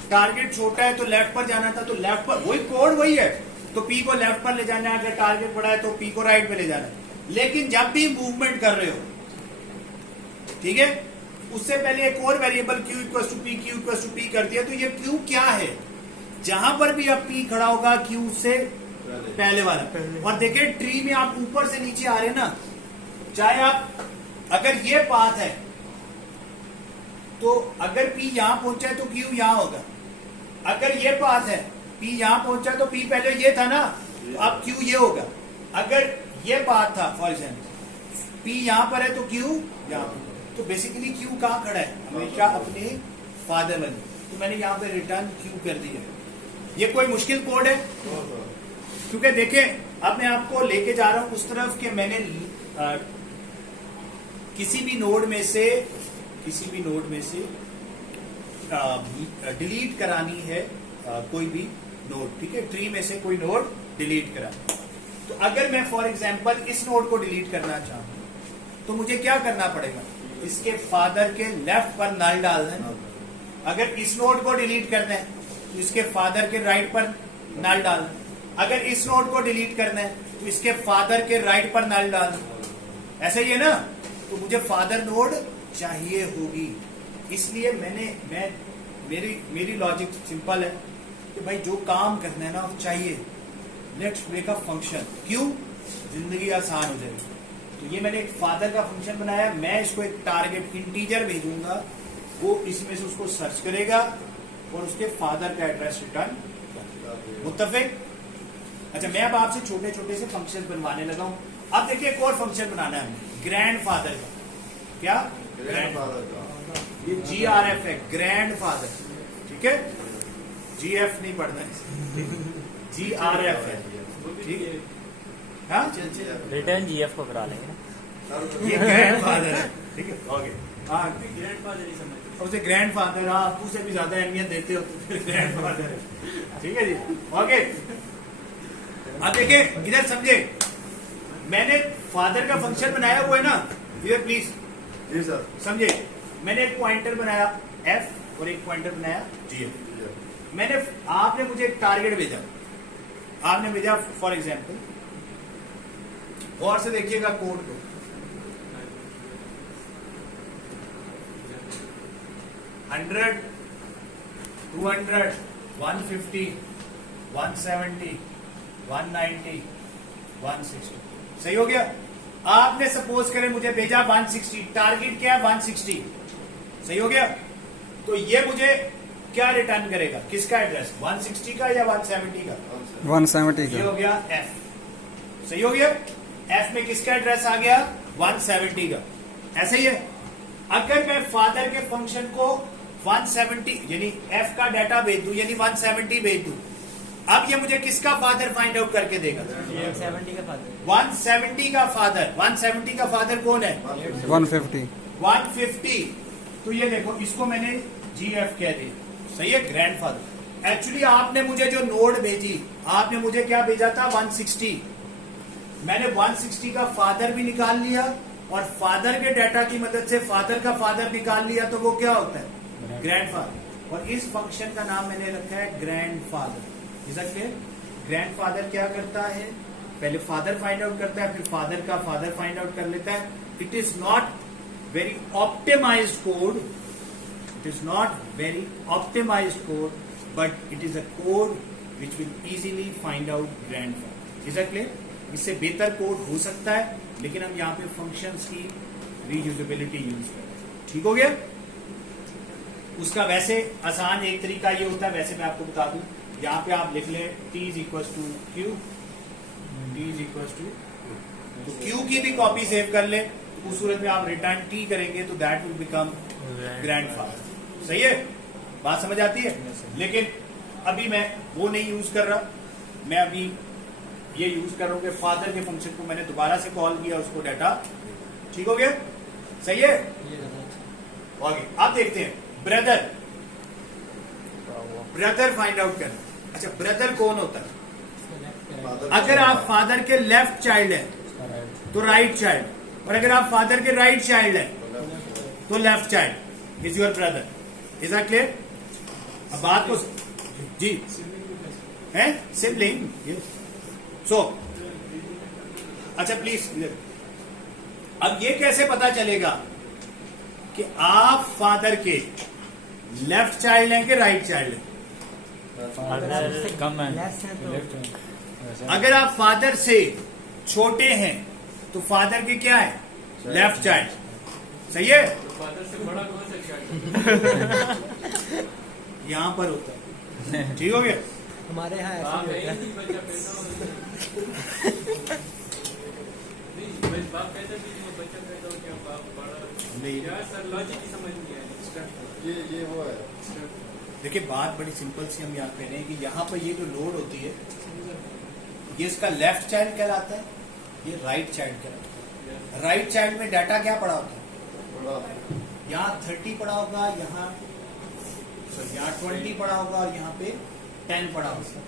टारगेट छोटा है तो लेफ्ट पर जाना था, तो लेफ्ट पर, वही कोड वही है, तो पी को लेफ्ट पर ले जाना है। अगर टारगेट बड़ा है तो पी को राइट पे ले जाना है। लेकिन जब भी मूवमेंट कर रहे हो, ठीक है, उससे पहले एक और variable Q equal to P, Q equal to P कर दिया। तो ये क्यू क्या है, जहां पर भी अब पी खड़ा होगा क्यू से पहले वाला। और देखिए ट्री में आप ऊपर से नीचे आ रहे हैं ना, चाहे आप, अगर ये पाथ है तो अगर पी यहां पहुंचा है तो क्यू यहां होगा। अगर ये पाथ है, पी यहां पहुंचा तो पी पहले ये था ना, तो अब क्यू ये होगा। अगर ये पाथ था फॉर एग्जाम्पल, पी यहां पर है तो क्यू यहां पर। तो बेसिकली क्यू कहां खड़ा है, हमेशा अपने फादर वाले। तो मैंने यहां पे रिटर्न क्यू कर दिया। ये कोई मुश्किल कोड है? क्योंकि देखें, अब मैं आपको लेके जा रहा हूं उस तरफ कि मैंने किसी भी नोड में से डिलीट करानी है कोई भी नोड, ठीक है, ट्री में से कोई नोड डिलीट करा। तो अगर मैं फॉर एग्जांपल इस नोड को डिलीट करना चाहूं तो मुझे क्या करना पड़ेगा, इसके फादर के लेफ्ट पर नल डालना है। अगर इस नोड को डिलीट करना है तो इसके फादर के राइट पर नल डालना है। अगर इस नोड को डिलीट करना है तो इसके फादर के राइट पर नल डालना। ऐसा ही है ना? तो मुझे फादर नोड चाहिए होगी। इसलिए मेरी लॉजिक सिंपल है कि भाई जो काम करना है ना वो चाहिए। लेट्स मेक अ फंक्शन, क्यों? जिंदगी आसान हो जाएगी। तो ये मैंने एक फादर का फंक्शन बनाया, मैं इसको एक टारगेट इंटीजर भेजूंगा, वो इसमें से उसको सर्च करेगा और उसके फादर का एड्रेस रिटर्न। मुत्तफिक? अच्छा, मैं अब आपसे छोटे छोटे से फंक्शन बनवाने लगा हूं। अब देखिए एक और फंक्शन बनाना है हमें, ग्रैंड फादर का। क्या? ग्रैंड फादर का। ये GRF है, ग्रैंड फादर, ठीक है, GF नहीं पढ़ना है, GRF है, ठीक है। हाँ, रिटर्न जीएफ को करा लेंगे ना। ये ग्रैंड फादर है, ठीक है, ओके। हाँ, ग्रैंड फादर ही समझ। उसे ग्रैंड फादर, हाँ, आपको से भी ज्यादा अहमियत देते हो तो फिर ग्रैंड फादर है, ठीक है जी, ओके। अब देखिए इधर समझे, मैंने फादर का फंक्शन बनाया हुआ है ना, इधर प्लीज जी सर। समझे, मैंने एक पॉइंटर बनाया F और एक पॉइंटर बनाया GF। मैंने, आपने मुझे एक टारगेट भेजा, आपने भेजा फॉर एग्जाम्पल, गौर से देखिएगा कोड को, 100, 200, 150, 170, 190, 160, सही हो गया। आपने सपोज करें मुझे भेजा 160, टारगेट क्या है 160, सही हो गया। तो ये मुझे क्या रिटर्न करेगा, किसका एड्रेस, 160 का या 170 का? 170 ये का। हो गया F, सही हो गया। F में किसका एड्रेस आ गया, 170 का। ऐसा ही है, अगर मैं फादर के फंक्शन को 170 यानी F का डाटा भेज दूं, यानी 170 भेज दूं, अब ये मुझे किसका फादर फाइंड आउट करके देगा, 170 का फादर। 170 का फादर। 170 का फादर कौन है, 150। 150। तो ये देखो, इसको मैंने GF कह दिया, सही है, ग्रैंड फादर। एक्चुअली आपने मुझे जो नोड भेजी, आपने मुझे क्या भेजा था, 160। मैंने 160 का फादर भी निकाल लिया और फादर के डाटा की मदद से फादर का फादर निकाल लिया, तो वो क्या होता है, ग्रैंड फादर। और इस फंक्शन का नाम मैंने रखा है ग्रैंड फादर। ग्रैंड फादर क्या करता है, पहले फादर फाइंड आउट करता है, फिर फादर का फादर फाइंड आउट कर लेता है। It is not very optimized code, it is not very optimized code, but it is a code which will easily find out grand father. Is that clear? इससे बेहतर code हो सकता है, लेकिन हम यहाँ पे फंक्शंस की रीयूजेबिलिटी यूज कर रहे हैं, ठीक हो गया। उसका वैसे आसान एक तरीका ये होता है, वैसे मैं आपको बता दूं, यहाँ पे आप लिख ले T is equal to Q, T is equal to, तो Q की भी कॉपी सेव कर ले, उस सूरत में आप रिटर्न T करेंगे तो that will become grand father. सही है, बात समझ आती है। लेकिन अभी मैं वो नहीं यूज कर रहा, मैं अभी ये यूज कर रहा हूं कि फादर के फंक्शन को मैंने दोबारा से कॉल किया, उसको डाटा, ठीक हो गया, सही है। ओके, अब देखते हैं ब्रदर। ब्रदर फाइंड आउट करना। अच्छा, ब्रदर कौन होता है? अगर आप फादर के लेफ्ट चाइल्ड है तो राइट चाइल्ड, और अगर आप फादर के राइट चाइल्ड है तो left child is your brother. Is that clear? अब बात को जी है सिबलिंग सो अच्छा प्लीज अब ये कैसे पता चलेगा कि आप फादर के लेफ्ट चाइल्ड हैं कि राइट चाइल्ड हैं? कम है अगर आप फादर से छोटे हैं तो फादर के क्या है लेफ्ट चाइल्ड सही है तो फादर से बड़ा कौन सा चाइल्ड? यहां पर होता है ठीक हो गया हमारे यहाँ बाप ऐसा है ही ही होता नहीं, बच्चा पैदा हो नहीं, बस बाप पैदा भी नहीं, बच्चा पैदा हो गया, बाप बड़ा नहीं। यार सर लॉजिक ही समझ नहीं आया। ये वो है देखिए बात बड़ी सिंपल सी हम यहाँ कह रहे हैं कि यहाँ पर ये जो लोड होती है ये इसका लेफ्ट चाइल्ड कहलाता है, ये राइट चाइल्ड कहलाता है। राइट चाइल्ड में डाटा क्या पड़ा होता है? यहाँ 30 पड़ा होगा, यहाँ 20 पड़ा होगा और यहाँ पे 10 पड़ा होगा।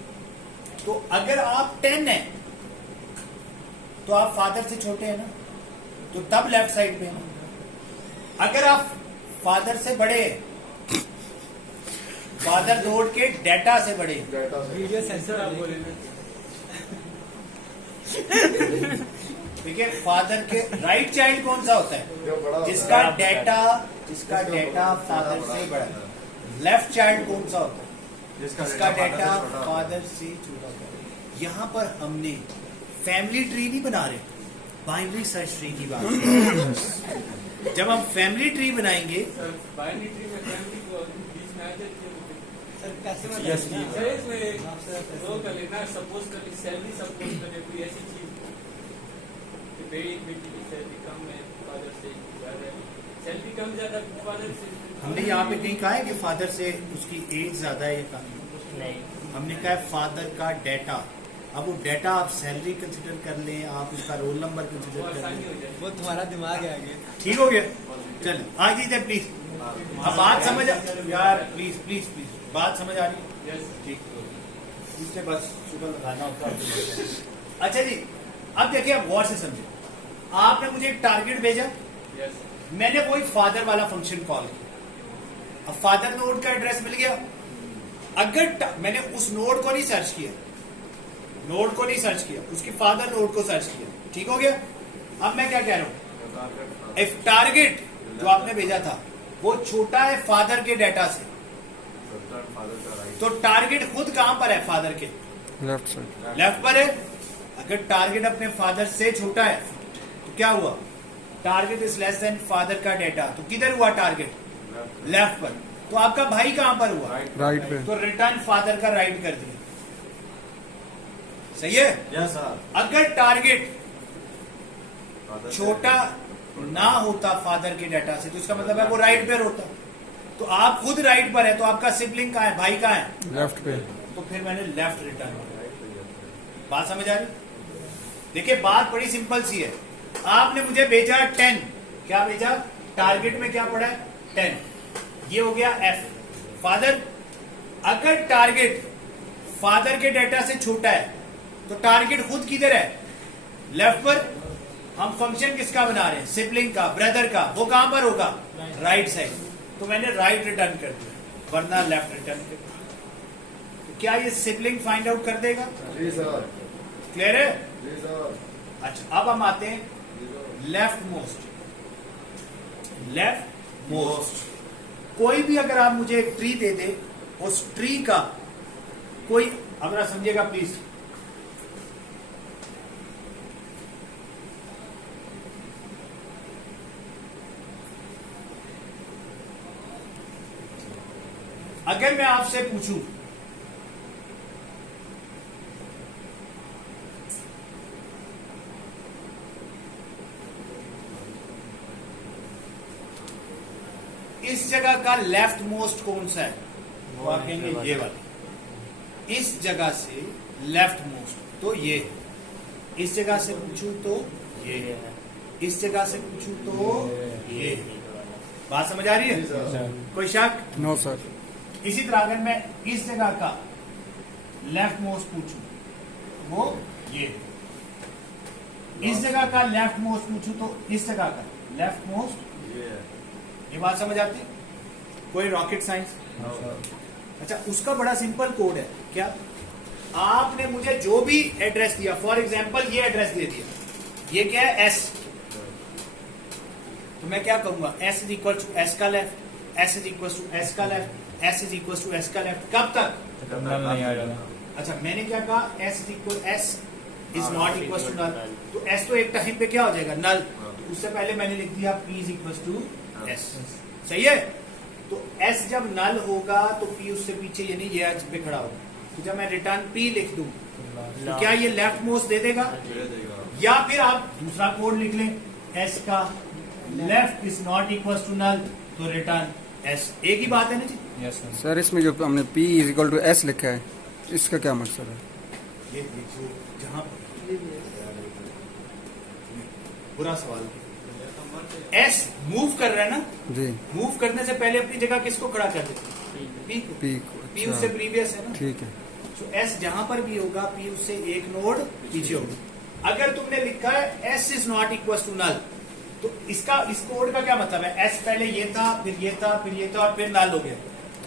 तो अगर आप 10 हैं तो आप फादर से छोटे हैं ना, तो तब लेफ्ट साइड पे है ना। अगर आप फादर से बड़े हैं, फादर नोड के डेटा से बड़े हैं, डाटा से वीडियो सर सेंसर आप आप बोले बोले ना ठीक है। फादर के राइट चाइल्ड कौन सा होता है? जो बड़ा होता जिसका है, डेटा फादर से बड़ा है। लेफ्ट चाइल्ड कौन सा होता है? जिसका डेटा फादर से छोटा होता है। यहाँ पर हमने फैमिली ट्री नहीं बना रहे, बाइनरी सर्च ट्री की बात कर रहे हैं। जब हम फैमिली ट्री बनाएंगे सर बाइनरी ट्री में फैमिली को बीच में आ जाती है। सर कैसे में Yes, लगेगा? सर इसमें वो कर लेना, सपोज कर ले, सैलरी सपोज करे, कोई ऐसी चीज कि बेटी की सैलरी कम है फादर से ज्यादा है, सैलरी कम ज्यादा फादर से। हमने यहाँ पे कहीं कहा है कि फादर से उसकी एज ज्यादा है, ये कहा नहीं, हमने कहा है फादर का डेटा। अब वो डेटा आप सैलरी कंसिडर कर लें, आप उसका रोल नंबर वो कंसिडर कर आसानी लें, हो जाए। वो तुम्हारा दिमाग है आगे। ठीक हो गया। चल आगे दीजिए प्लीज। अब बात समझ यार प्लीज प्लीज प्लीज बात समझ आ रही है? यस ठीक इससे बस शुगर लगाना होता है। अच्छा जी अब देखिए आप गौर से समझे, आपने मुझे एक टारगेट भेजा, यस मैंने कोई फादर वाला फंक्शन कॉल किया। अब फादर नोड का एड्रेस मिल गया। अगर मैंने उस नोड को नहीं सर्च किया, नोड को नहीं सर्च किया, उसकी फादर नोड को सर्च किया, ठीक हो गया। अब मैं क्या कह रहा हूं, इफ टारगेट जो आपने भेजा था वो छोटा है फादर के डेटा से, तो टारगेट खुद कहां पर है? फादर के लेफ्ट साइड लेफ्ट पर है। अगर टारगेट अपने फादर से छोटा है तो क्या हुआ? Target is less then father का डेटा, तो किधर हुआ टारगेट? लेफ्ट पर। तो आपका भाई कहां पर हुआ? राइट पे तो रिटर्न फादर का राइट कर दिया, सही है। यस सर अगर टारगेट छोटा ना होता फादर के डाटा से तो इसका मतलब है वो राइट पर होता। तो आप खुद राइट पर है, तो आपका सिबलिंग कहां है? भाई कहां है? लेफ्ट पे तो फिर मैंने लेफ्ट रिटर्न किया। बात समझ आ रही? देखिए बात बड़ी सिंपल सी है। आपने मुझे भेजा 10, क्या भेजा? टारगेट में क्या पड़ा है? 10। ये हो गया एफ फादर। अगर टारगेट फादर के डेटा से छोटा है तो टारगेट खुद किधर है? लेफ्ट पर। हम फंक्शन किसका बना रहे हैं? सिबलिंग का, ब्रदर का। वो कहां पर होगा? Right side. तो मैंने राइट रिटर्न कर दिया, वरना लेफ्ट रिटर्न कर दिया। तो क्या ये सिबलिंग फाइंड आउट कर देगा? जी सर क्लियर है? जी सर अच्छा अब हम आते हैं लेफ्ट मोस्ट। लेफ्ट मोस्ट कोई भी अगर आप मुझे एक ट्री दे दे, उस ट्री का कोई, अगर आप समझिएगा प्लीज, अगर मैं आपसे पूछूं इस जगह का लेफ्ट मोस्ट कौन सा है, तो आप कहेंगे ये वाला। इस जगह से लेफ्ट मोस्ट तो ये, इस जगह से पूछूं तो ये, इस जगह से पूछूं तो ये। बात समझ आ रही जी है? सर कोई शक? नो सर इसी तरह अगर मैं इस जगह का लेफ्ट मोस्ट पूछूं, वो ये। इस जगह का लेफ्ट मोस्ट पूछूं तो इस जगह का लेफ्ट मोस्ट। ये ये बात समझ आती? कोई रॉकेट साइंस? अच्छा, उसका बड़ा सिंपल कोड है। क्या? आपने मुझे जो भी एड्रेस दिया, फॉर एग्जाम्पल ये एड्रेस दे दिया, ये क्या है? एस। तो मैं क्या कहूंगा? S is equal to S का left, S is equal to S का left, S is equal to S का लेफ्ट। कब तक? नल नहीं आ जाएगा। अच्छा, मैंने क्या कहा? S is equal S is not equal to null. तो एस तो एक टाइम पे क्या हो जाएगा? नल। उससे पहले मैंने लिख दिया P is equal to S. सही है? तो एस जब नल होगा तो पी उससे पीछे यानी ये एच पे खड़ा होगा। तो जब मैं रिटर्न पी लिख दूं तो क्या ये लेफ्ट मोस्ट दे देगा? या फिर आप दूसरा कोड लिख लें, एस का left is not equal to null, तो रिटर्न एस। एक ही बात है ना जी? Yes sir. सर इसमें जो हमने P is equal to S लिखा है, इसका क्या मतलब है? ये देखो, जहां बुरा सवाल, एस मूव कर रहा है ना, जी मूव करने से पहले अपनी जगह किसको खड़ा कर देते? पी को। P पी को, उससे अच्छा प्रीवियस है ना। ठीक है। तो एस जहां पर भी होगा पी उससे एक नोड पीछे होगा। अगर तुमने लिखा है S is not equal to null, तो इसका इस कोड का क्या मतलब है? एस पहले ये था, फिर ये था, फिर ये था और फिर नल हो गया।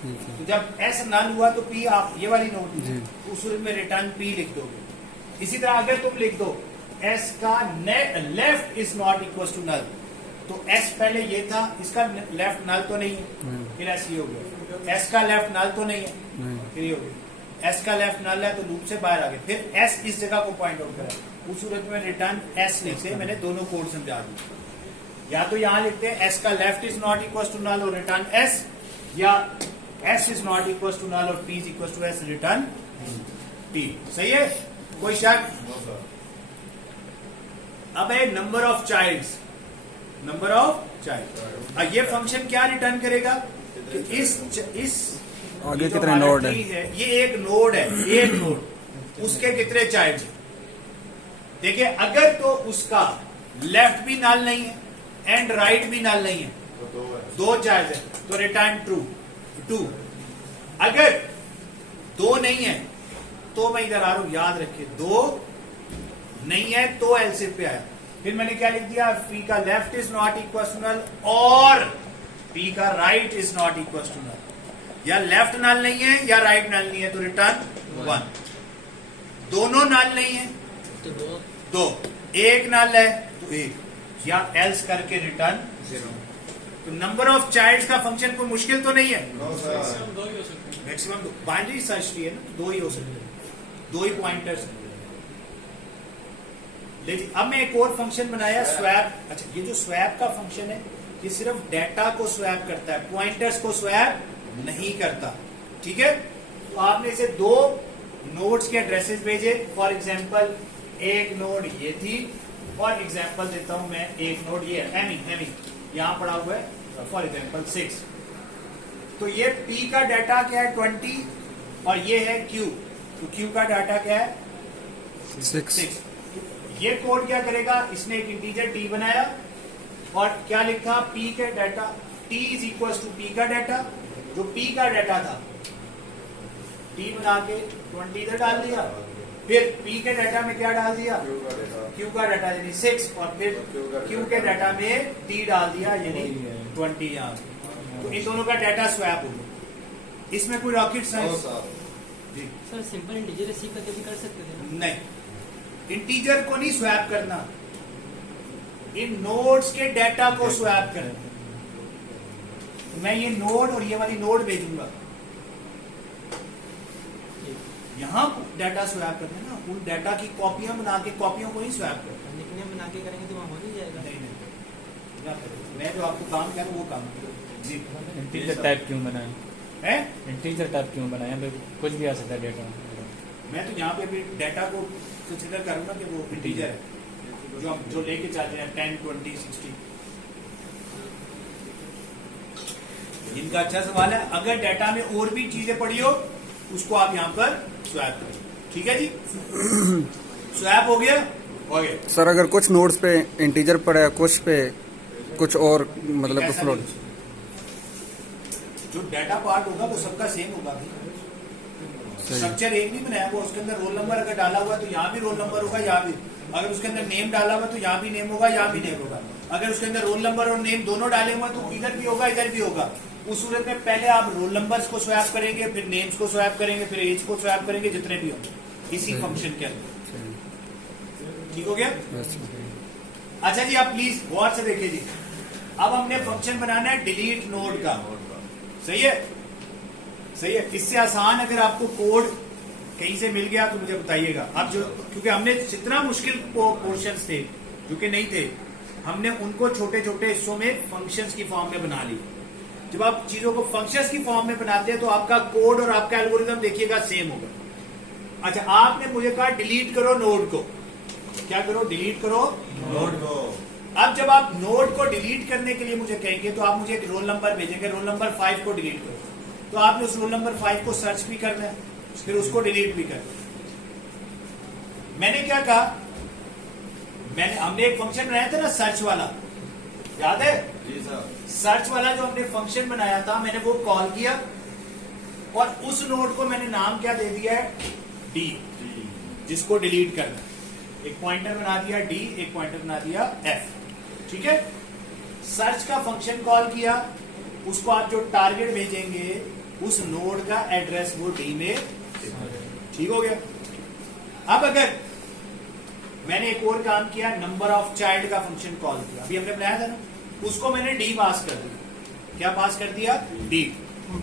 ठीक है तो जब एस नल हुआ तो पी आप ये वाली नोड जी। उस सूरत में रिटर्न पी लिख दोगे। इसी तरह अगर तुम लिख दो एस का left is not equal to null, तो एस पहले ये था, इसका लेफ्ट नल तो नहीं है, फिर एस ये हो गया। एस का लेफ्ट नल तो नहीं है, नहीं। फिर ये हो गया। एस का लेफ्ट नल है तो लूप से बाहर आ गए, फिर एस इस जगह को पॉइंट आउट करा, उस सूरत में रिटर्न एस लिखते। मैंने दोनों कोड समझा दिए। या तो यहां लिखते हैं एस का left is not equal to null और रिटर्न एस, या S is not equal to null और P is equal to S, return P. सही है? कोई शक? अब है number of childs. Number of child, ये फंक्शन क्या रिटर्न करेगा कि इस आगे ये जो कितने हमारा नोड tree है? ये एक नोड है, एक नोड, उसके कितने चाइल्ड्स हैं? देखिए, अगर तो उसका लेफ्ट भी नल नहीं है एंड राइट भी नल नहीं है, दो चाइल्ड है, तो रिटर्न ट्रू 2। अगर दो नहीं है तो मैं इधर आ रहा हूं, याद रखिए, दो नहीं है तो एलसीफ पे आया। फिर मैंने क्या लिख दिया? पी का left is not equal to null और पी का right is not equal to null. या लेफ्ट नल नहीं है या राइट नल नहीं है तो रिटर्न 1। दोनों नल नहीं है तो दो, एक नल है तो एक, या एल्स करके रिटर्न 0। तो नंबर ऑफ चाइल्ड्स का फंक्शन कोई मुश्किल तो नहीं है। मैक्सिमम दो ही हो सकते हैं। मैक्सिमम बाइनरी सर्च ट्री है ना, दो ही हो सकते हैं, दो ही पॉइंटर्स हैं। लेकिन अब मैं एक और फंक्शन बनाया, स्वैप। अच्छा, ये जो स्वैप का फंक्शन है ये सिर्फ डेटा को स्वैप करता है, पॉइंटर्स को स्वैप नहीं करता। ठीक है? तो आपने इसे दो नोड्स के एड्रेसेस भेजे। फॉर एग्जांपल एक नोड ये थी, और एग्जांपल देता हूं मैं, एक नोड ये है एमी यहां पड़ा हुआ है, फॉर एग्जांपल 6। तो ये P का डाटा क्या है? 20, और ये है Q। तो Q का डाटा क्या है? 6। ये कोड क्या करेगा? इसने एक इंटीजर t बनाया और क्या लिखा? P के data t is equal to P का डाटा, जो P का डाटा था t बना के 20 इधर डाल दिया, फिर P के डाटा में क्या डाल दिया? Q का डाटा यानी 6, और फिर Q के डाटा में t डाल दिया यानी 20 यहाँ। तो इन दोनों का डाटा स्वैप हो गया। इसमें कोई रॉकेट साइंस जी सर सिंपल इंटीजर सी करके भी कर सकते थे ना? नहीं, इंटीजर को नहीं स्वैप करना, इन नोड्स के डाटा को स्वैप करना। मैं ये नोड और ये वाली नोड भेजूंगा, यहां डाटा स्वैप करना ना, उन डाटा की कॉपियां बना के कॉपियों को नहीं स्वैप करना। निकनेम बना के करेंगे तो वहाँ हो नहीं जाएगा। नहीं, क्या करें? मैं जो आपको काम कह रहा हूं वो काम करो जी। इंटीजर टाइप क्यों बनाया? है? इंटीजर टाइप क्यों बनाया? कुछ भी आ सकता है डेटा। मैं तो यहाँ पे भी डाटा को कंसिडर करूंगा कि वो इंटीजर है, जो लेके चल रहे हैं 10, 20, 60। इनका अच्छा सवाल है। अगर डाटा में और भी चीजें पड़ी हो उसको आप यहाँ पर स्वैप करें। ठीक है जी? स्वैप हो गया? हो गया। सर अगर कुछ नोड्स पे इंटीजर पड़ा है, कुछ पे कुछ और मतलब ऐसा फ्लोट, नहीं। जो डाटा पार्ट होगा वो सबका सेम होगा। स्ट्रक्चर एक नहीं बनाया वो, उसके अंदर रोल नंबर अगर डाला हुआ तो यहाँ भी रोल नंबर होगा, यहाँ भी। अगर उसके अंदर नेम डाला हुआ तो यहाँ भी नेम होगा, यहाँ भी नेम होगा। अगर उसके अंदर रोल नंबर और नेम दोनों डाले हुए तो इधर भी होगा, इधर भी होगा। उस सूरत में पहले आप रोल नंबर्स को स्वैप करेंगे, फिर नेम्स को स्वैप करेंगे, फिर एज को स्वैप करेंगे, जितने भी होंगे इसी फंक्शन के अंदर। ठीक हो गया? अच्छा जी, आप प्लीज गौर से देखिए जी। अब हमने फंक्शन बनाना है डिलीट नोड का। सही है? सही है। इससे आसान अगर आपको कोड कहीं से मिल गया तो मुझे बताइएगा। अब जो, क्योंकि हमने जितना मुश्किल पोर्शंस थे जो कि नहीं थे, हमने उनको छोटे छोटे हिस्सों में फंक्शंस की फॉर्म में बना ली। जब आप चीजों को फंक्शंस की फॉर्म में बनाते हैं तो आपका कोड और आपका एल्गोरिथम देखिएगा सेम होगा। अच्छा, आपने मुझे कहा डिलीट करो नोड को। क्या करो? डिलीट करो नोड को। अब जब आप नोड को डिलीट करने के लिए मुझे कहेंगे तो आप मुझे एक रोल नंबर भेजेंगे, रोल नंबर 5 को डिलीट करो। तो आपने उस रोल नंबर 5 को सर्च भी करना है, फिर उसको डिलीट भी करना है। मैंने क्या कहा? हमने एक फंक्शन बनाया था ना, सर्च वाला, याद है? जी सर। सर्च वाला जो हमने फंक्शन बनाया था, मैंने वो कॉल किया और उस नोड को मैंने नाम क्या दे दिया है? डी, जिसको डिलीट करना है। एक पॉइंटर बना दिया डी, एक पॉइंटर बना दिया एफ। ठीक है? सर्च का फंक्शन कॉल किया, उसको आप जो टारगेट भेजेंगे उस नोड का एड्रेस वो डी में। ठीक हो गया? अब अगर मैंने एक और काम किया, नंबर ऑफ चाइल्ड का फंक्शन कॉल किया, अभी हमने बनाया था ना, उसको मैंने डी पास कर दिया। क्या पास कर दिया? डी।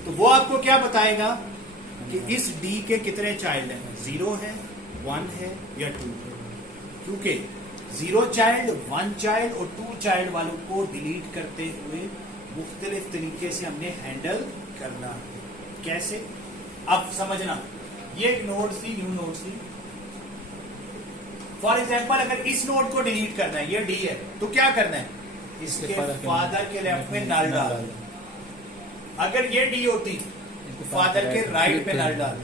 तो वो आपको क्या बताएगा कि इस डी के कितने चाइल्ड हैं? 0 है, 1 है या 2 है। क्योंकि 0 चाइल्ड, 1 चाइल्ड और 2 चाइल्ड वालों को डिलीट करते हुए मुख्तलिफ तरीके से हमने हैंडल करना है। कैसे? अब समझना, ये एक node C, new node C. For example, अगर इस नोड को डिलीट करना है, ये डी है, तो क्या करना है? इसके फादर के लेफ्ट में नल डाल। अगर ये डी होती फादर के राइट पे नल डाल।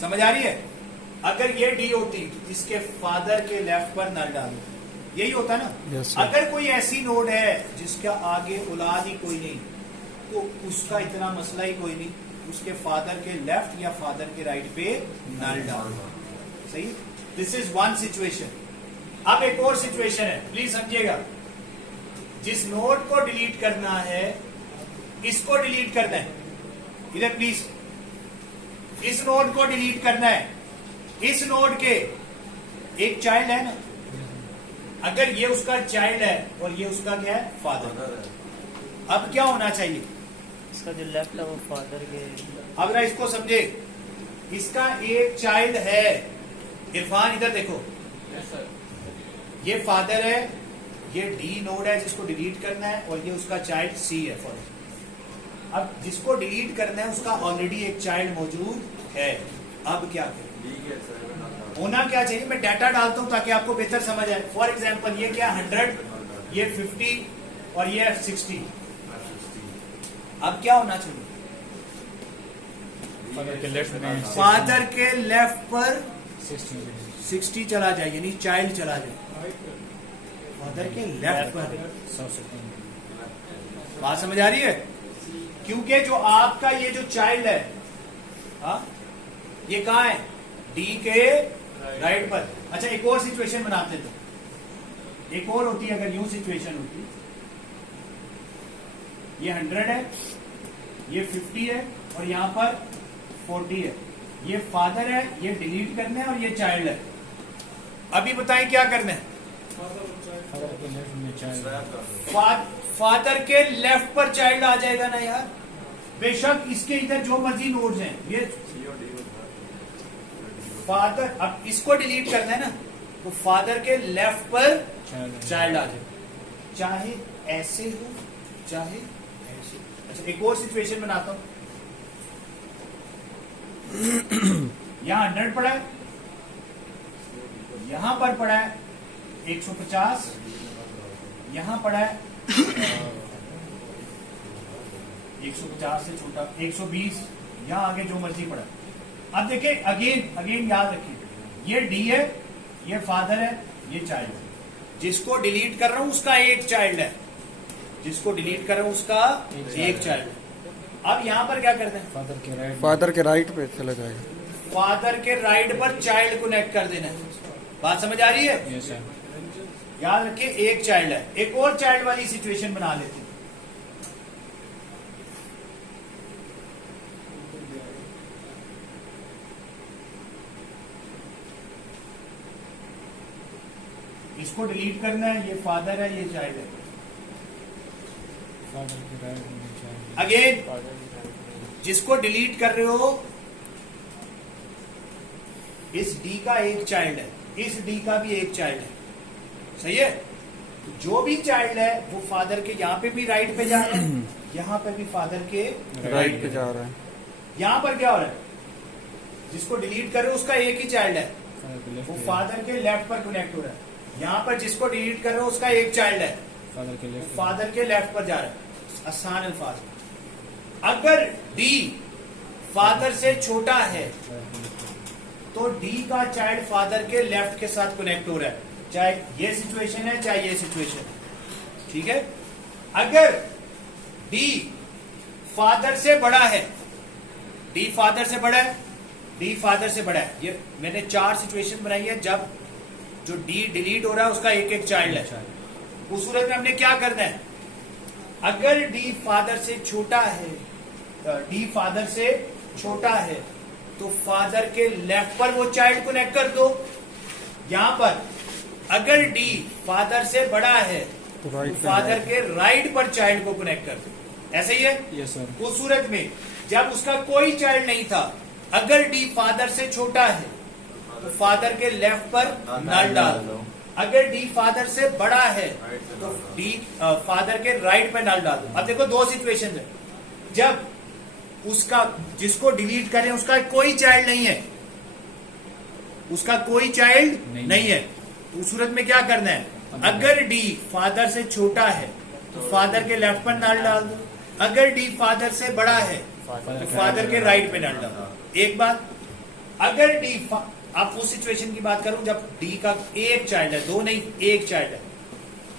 समझ आ रही है? अगर ये डी होती तो इसके फादर के लेफ्ट पर नल डालो। यही होता ना? Yes, sir. अगर कोई ऐसी नोड है जिसका आगे औलाद ही कोई नहीं, तो उसका इतना मसला ही कोई नहीं, उसके फादर के लेफ्ट या फादर के राइट पे नल डालो। सही? This is one situation. अब एक और सिचुएशन है, प्लीज समझिएगा। जिस नोड को डिलीट करना है, इसको डिलीट करना है। इधर प्लीज, इस नोड को डिलीट करना है। इस नोड के एक चाइल्ड है ना, अगर ये उसका चाइल्ड है और ये उसका क्या है? फादर। अब क्या होना चाहिए? इसका जो लेफ्ट है वो फादर के। अब ना इसको समझे, इसका एक चाइल्ड है। इरफान इधर देखो, यस सर। ये फादर है, ये डी नोड है जिसको डिलीट करना है, और ये उसका चाइल्ड सी है। फॉर अब जिसको डिलीट करना है उसका ऑलरेडी एक चाइल्ड मौजूद है। अब क्या करें? होना क्या चाहिए? मैं डाटा डालता हूं ताकि आपको बेहतर समझ आए। फॉर एग्जाम्पल, ये क्या 100, ये 50 और ये 60। अब क्या होना चाहिए? फादर के लेफ्ट में फादर के लेफ्ट पर 60 60 चला जाए, यानी चाइल्ड चला जाए फादर के लेफ्ट पर। 100 बात समझ आ रही है? क्योंकि जो आपका ये जो चाइल्ड है, हाँ, ये कहाँ है? डी के राइट पर। अच्छा, एक और सिचुएशन बनाते थे। एक और होती अगर यूं सिचुएशन होती, ये 100 है, ये 50 है और यहां पर 40 है। ये फादर है, ये डिलीट करना है और ये चाइल्ड है। अभी बताएं क्या करना है? फादर के लेफ्ट में चाइल्ड। फादर के लेफ्ट पर चाइल्ड आ जाएगा ना यार। बेशक इसके इधर जो मर्जी नोड्स हैं, ये फादर, अब इसको डिलीट करना है ना, तो फादर के लेफ्ट पर चाइल्ड आ जाए, चाहे ऐसे हो चाहे ऐसे। अच्छा, एक और सिचुएशन बनाता हूं। यहां 100 पड़ा है, यहां पर पड़ा है 150, यहां पड़ा है 150 से छोटा 120, यहां आगे जो मर्जी पड़ा है। अब देखिए, अगेन याद रखिए, ये डी है, ये फादर है, ये चाइल्ड है। जिसको डिलीट कर रहा हूं उसका एक चाइल्ड है, जिसको डिलीट कर रहा हूं उसका एक चाइल्ड है। अब यहां पर क्या करना है? फादर के राइट पे चला जाएगा। फादर के राइट पर चाइल्ड कनेक्ट कर देना है। बात समझ आ रही है? Yes sir. याद रखिए, एक चाइल्ड है। एक और चाइल्ड वाली सिचुएशन बना लेते हैं। जिसको डिलीट करना है ये फादर है, ये चाइल्ड है। Father के right में child. अगेन जिसको डिलीट कर रहे हो, इस डी का एक चाइल्ड है, इस डी का भी एक चाइल्ड है, सही है। तो जो भी चाइल्ड है वो फादर के यहाँ पे भी राइट पे जा रहा है, यहाँ पे भी फादर के राइट पे जा रहा है। यहाँ पर क्या हो रहा है, जिसको डिलीट कर रहे हो उसका एक ही चाइल्ड है, Father के left वो पे. फादर के लेफ्ट पर कनेक्ट हो रहा है। यहाँ पर जिसको डिलीट कर रहे हो उसका एक चाइल्ड है, Father के वो left पे. फादर के लेफ्ट पर जा रहा है। आसान अल्फाज में, अगर डी फादर से छोटा है तो डी का चाइल्ड फादर के लेफ्ट के साथ कनेक्ट हो रहा है, चाहे ये सिचुएशन है चाहे ये सिचुएशन है, ठीक है। अगर डी फादर से बड़ा है, डी फादर से बड़ा है, डी फादर से बड़ा है, ये मैंने 4 सिचुएशन बनाई है जब जो डी डिलीट हो रहा है उसका एक एक चाइल्ड है। उस सूरत में हमने क्या करना है, अगर डी फादर से छोटा है, डी फादर से छोटा है तो फादर के लेफ्ट पर वो चाइल्ड कनेक्ट कर दो। यहां पर अगर डी फादर से बड़ा है तो तो राइट पे फादर के राइट पर चाइल्ड को कनेक्ट कर दो, ऐसा ही है। Yes sir. उस सूरत में जब उसका कोई चाइल्ड नहीं था, अगर डी फादर से छोटा है तो फादर के लेफ्ट पर नल डाल दो। अगर डी फादर से बड़ा है तो डी फादर के राइट पर नल डाल दो। अब देखो 2 सिचुएशन है, जब उसका जिसको डिलीट करें उसका कोई चाइल्ड नहीं है, उसका कोई चाइल्ड नहीं है, तो उस सूरत में क्या करना है, अगर डी फादर से छोटा है तो फादर के लेफ्ट पर नल डाल दो, अगर डी फादर से बड़ा है तो फादर के राइट पे नल डाल दो। एक बात, अगर डी आप उस सिचुएशन की बात करूं जब डी का एक चाइल्ड है, 2 नहीं एक चाइल्ड है,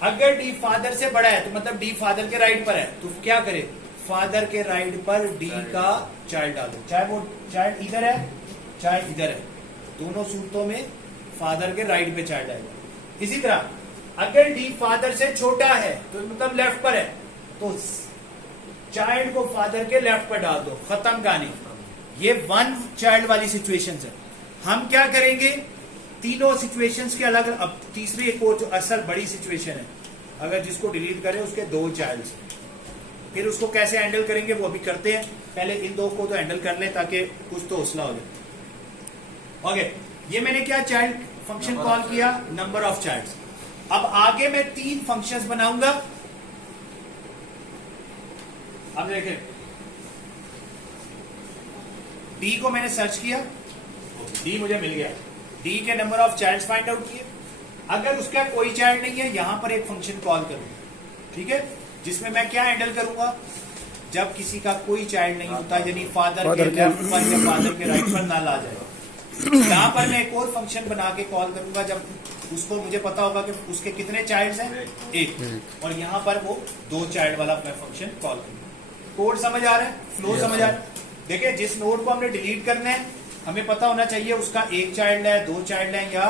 अगर डी फादर से बड़ा है तो मतलब डी फादर के राइट पर है, तो क्या करे, फादर के राइट पर डी का चाइल्ड डाल दो, चाहे वो चाइल्ड इधर है चाहे इधर है, दोनों सूरतों में फादर के राइट पे चाइल्ड आएगा। इसी तरह अगर डी फादर से छोटा है तो मतलब लेफ्ट पर है, तो चाइल्ड को फादर के लेफ्ट पर डाल दो, खत्म कहानी। ये 1 चाइल्ड वाली सिचुएशन है। हम क्या करेंगे, तीनों सिचुएशंस के अलग, अब तीसरी एक और जो असल बड़ी सिचुएशन है, अगर जिसको डिलीट करें उसके 2 चाइल्ड, फिर उसको कैसे हैंडल करेंगे वो अभी करते हैं, पहले इन 2 को तो हैंडल कर ले ताकि कुछ तो हौसला हो जाए। ओके, ये मैंने क्या चाइल्ड फंक्शन कॉल किया, नंबर ऑफ चाइल्ड्स। अब आगे मैं 3 फंक्शंस बनाऊंगा। अब देखें, डी को मैंने सर्च किया, डी मुझे मिल गया, डी के number of childs find out किए। अगर उसका कोई चाइल्ड नहीं है, यहां पर एक फंक्शन कॉल करूंगा, ठीक है, जिसमें मैं क्या हैंडल करूंगा, जब किसी का कोई चाइल्ड नहीं होता, यानी फादर के लेफ्ट पर या फादर के राइट पर नल आ जाए, यहां पर मैं एक और फंक्शन बना के कॉल करूंगा जब उसको मुझे पता होगा कि उसके कितने चाइल्ड्स हैं, 1, और यहां पर वो 2 चाइल्ड वाला मैं फंक्शन कॉल करूंगा। कोड समझ आ रहा है, फ्लो समझ आ रहा है। देखिए, जिस नोड को हमने डिलीट करना है हमें पता होना चाहिए उसका एक चाइल्ड है, 2 चाइल्ड है या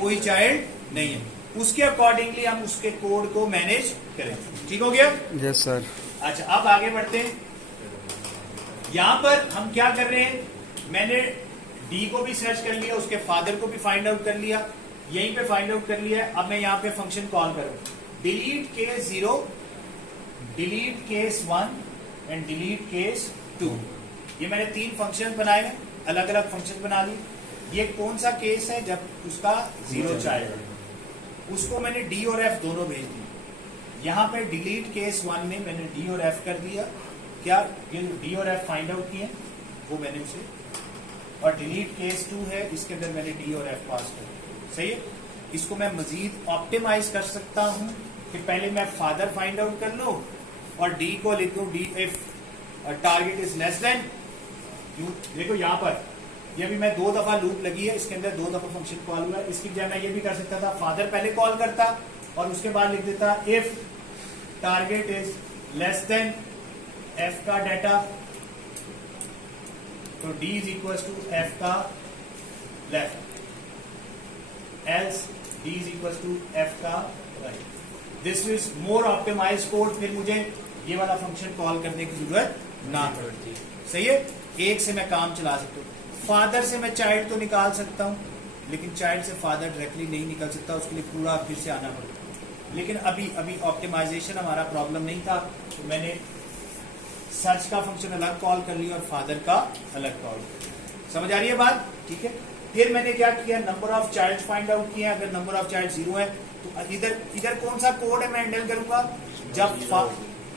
कोई चाइल्ड नहीं है, उसके अकॉर्डिंगली हम उसके कोड को मैनेज करें। ठीक हो गया? Yes sir. अच्छा, अब आगे बढ़ते हैं। यहां पर हम क्या कर रहे हैं, मैंने डी को भी सर्च कर लिया, उसके फादर को भी फाइंड आउट कर लिया, यहीं पे फाइंड आउट कर लिया। अब मैं यहां पे फंक्शन कॉल करूं, delete case 0, delete case 1 and delete case 2। ये मैंने 3 फंक्शन बनाए हैं, अलग अलग फंक्शन बना ली। ये कौन सा केस है, जब उसका 0 चाइल्ड है, उसको मैंने डी और एफ दोनों भेज दिए। यहां पे डिलीट केस 1 में मैंने डी और एफ कर दिया, क्या ये डी और एफ फाइंड आउट किए वो मैंने उसे, और डिलीट केस 2 है, इसके अंदर मैंने डी और एफ पास कर दिया। सही है? इसको मैं मजीद ऑप्टिमाइज कर सकता हूं कि पहले मैं फादर फाइंड आउट कर लूं और डी को लिख दूं D if target is less then. देखो यहां पर ये भी मैं 2 दफा लूप लगी है, इसके अंदर 2 दफा फंक्शन कॉल हुआ है। इसकी बजाय मैं ये भी कर सकता था, फादर पहले कॉल करता और उसके बाद लिख देता if target is less than F का डाटा, तो D is equal to F का left, else D is equal to F का right. This is more optimise code, फिर मुझे ये वाला फंक्शन कॉल करने की जरूरत ना पड़ती। सही है? एक से मैं काम चला सकता हूँ। फादर से मैं चाइल्ड तो निकाल सकता हूँ, लेकिन चाइल्ड से फादर डायरेक्टली नहीं निकल सकता, उसके लिए पूरा फिर से आना पड़ेगा। लेकिन अभी ऑप्टिमाइजेशन हमारा प्रॉब्लम नहीं था, तो मैंने सर्च का फंक्शन अलग कॉल कर लिया और फादर का अलग कॉल। समझ आ रही है बात? ठीक है। फिर मैंने क्या किया, number of child find out किया। अगर नंबर ऑफ चाइल्ड 0 है तो इधर कौन सा कोड है मैं हैंडल करूंगा, जब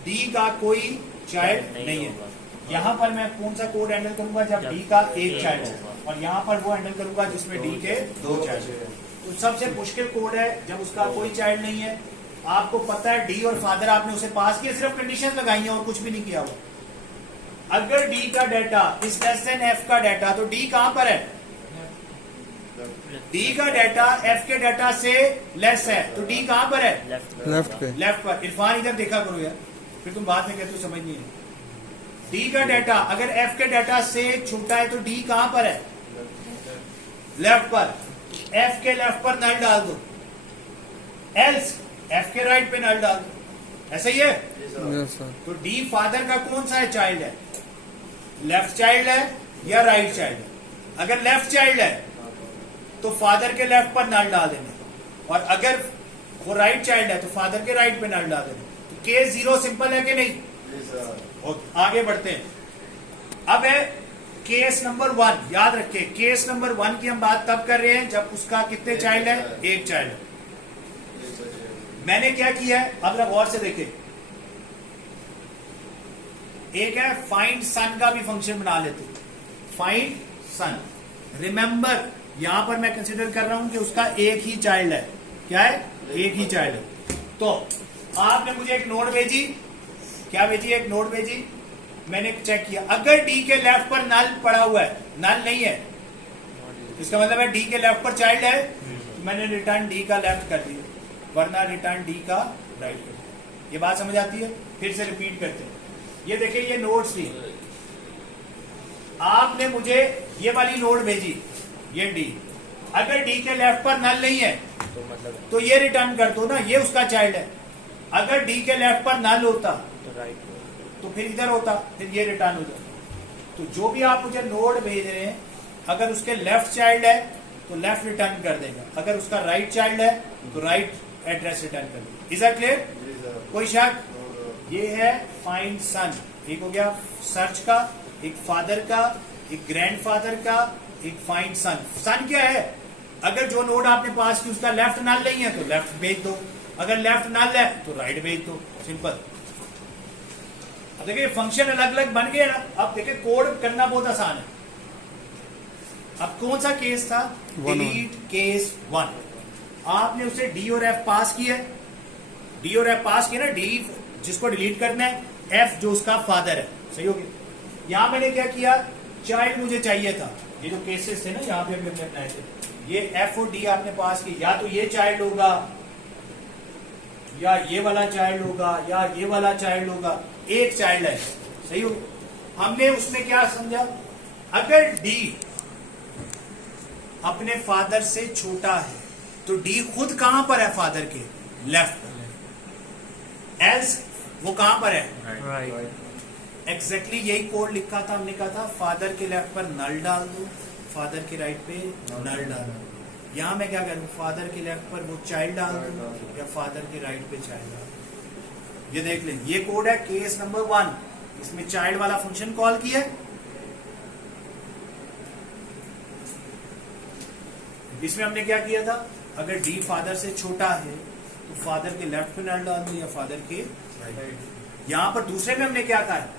डी का कोई चाइल्ड नहीं है। यहाँ पर मैं कौन सा कोड हैंडल करूंगा, जब डी का एक चाइल्ड है, और यहाँ पर वो हैंडल करूंगा जिसमें डी के 2 चाइल्ड है। तो सबसे मुश्किल कोड है जब उसका कोई चाइल्ड नहीं है। आपको पता है डी और फादर आपने उसे पास किया, सिर्फ कंडीशन लगाई है और कुछ भी नहीं किया हुआ। अगर डी का data is less than F का डाटा, तो डी कहां पर है, डी का डाटा एफ के डाटा से लेस है, तो डी कहां पर है, लेफ्ट पे। लेफ्ट पर। इरफान इधर देखा करो यार, फिर तुम बाद में कहते हो समझ नहीं है। डी का डाटा अगर एफ के डाटा से छोटा है तो डी कहां पर है, लेफ्ट पर। एफ के लेफ्ट पर नल डाल दो, एल्स एफ के राइट पे नल डाल दो। ऐसा ही है? Yes sir. तो डी फादर का कौन सा है चाइल्ड है, लेफ्ट चाइल्ड है या राइट चाइल्ड है? अगर लेफ्ट चाइल्ड है तो फादर के लेफ्ट पर नल डाल देने, और अगर वो राइट चाइल्ड है तो फादर के राइट पे नल डाल देने। तो केस 0 सिंपल है कि नहीं? और आगे बढ़ते हैं। अब है केस नंबर 1। याद रखिए, केस नंबर 1 की हम बात तब कर रहे हैं जब उसका कितने चाइल्ड है, एक चाइल्ड है। मैंने क्या किया है, अब जरा गौर से देखें। एक है फाइंड सन का भी फंक्शन बना लेते, फाइंड सन। रिमेंबर यहां पर मैं कंसीडर कर रहा हूं कि उसका एक ही चाइल्ड है। क्या है, एक ही चाइल्ड है। तो आपने मुझे एक नोड भेजी, क्या भेजी, एक नोड भेजी। मैंने चेक किया, अगर डी के लेफ्ट पर नल पड़ा हुआ है, नल नहीं है, इसका मतलब है डी के लेफ्ट पर चाइल्ड है, तो मैंने रिटर्न डी का लेफ्ट कर दिया, वरना रिटर्न डी का राइट कर दिया। ये बात समझ आती है? फिर से रिपीट करते हैं। ये देखिए, ये नोड्स थी, आपने मुझे ये वाली नोड भेजी, ये डी। अगर डी के लेफ्ट पर नल नहीं है तो ये रिटर्न कर दो ना, ये उसका चाइल्ड है। अगर डी के लेफ्ट पर नल होता तो फिर इधर होता, फिर ये रिटर्न हो जाता। तो जो भी आप मुझे नोड भेज रहे हैं, अगर उसके लेफ्ट चाइल्ड है तो लेफ्ट रिटर्न कर देगा, अगर उसका राइट चाइल्ड है तो राइट एड्रेस रिटर्न कर देगा। Is that clear? कोई शक? ये है फाइंड सन। एक हो गया सर्च का, एक फादर का, एक ग्रैंडफादर का, एक फाइंड सन। सन क्या है, अगर जो नोड आपने पास की उसका लेफ्ट नल नहीं है तो लेफ्ट भेज दो, अगर लेफ्ट नल है तो राइट भेज दो, सिंपल। अब देखिए फंक्शन अलग अलग बन गए ना। अब देखिए कोड करना बहुत आसान है। अब कौन सा केस था, डिलीट केस 1। आपने उसे डी और एफ पास किया है, डी और एफ पास किया ना, डी जिसको डिलीट करना है, एफ जो उसका फादर है। सही हो गया। यहां मैंने क्या किया, चाइल्ड मुझे चाहिए था, ये जो केसेस थे ना यहाँ पे हमने बनाए थे, ये एफ और डी आपने पास की, या तो ये चाइल्ड होगा या ये वाला चाइल्ड होगा या ये वाला चाइल्ड होगा, एक चाइल्ड है। सही हो? हमने उसमें क्या समझा, अगर डी अपने फादर से छोटा है तो डी खुद कहां पर है, फादर के लेफ्ट पर। एल्स वो कहां पर है, राइट। एग्जैक्टली यही कोड लिखा था हमने, कहा था फादर के लेफ्ट पर नल डाल दो, फादर के राइट पे नल डाल दो। यहां मैं क्या करूं, फादर के लेफ्ट पर वो चाइल्ड डाल दो या फादर के राइट पे चाइल्ड डाल दो। ये देख लें, ये कोड है केस नंबर 1। इसमें चाइल्ड वाला फंक्शन कॉल किया, इसमें हमने क्या किया था, अगर डी फादर से छोटा है तो फादर के लेफ्ट पे नल डाल दो या फादर के राइट। यहां पर दूसरे में हमने क्या कहा है,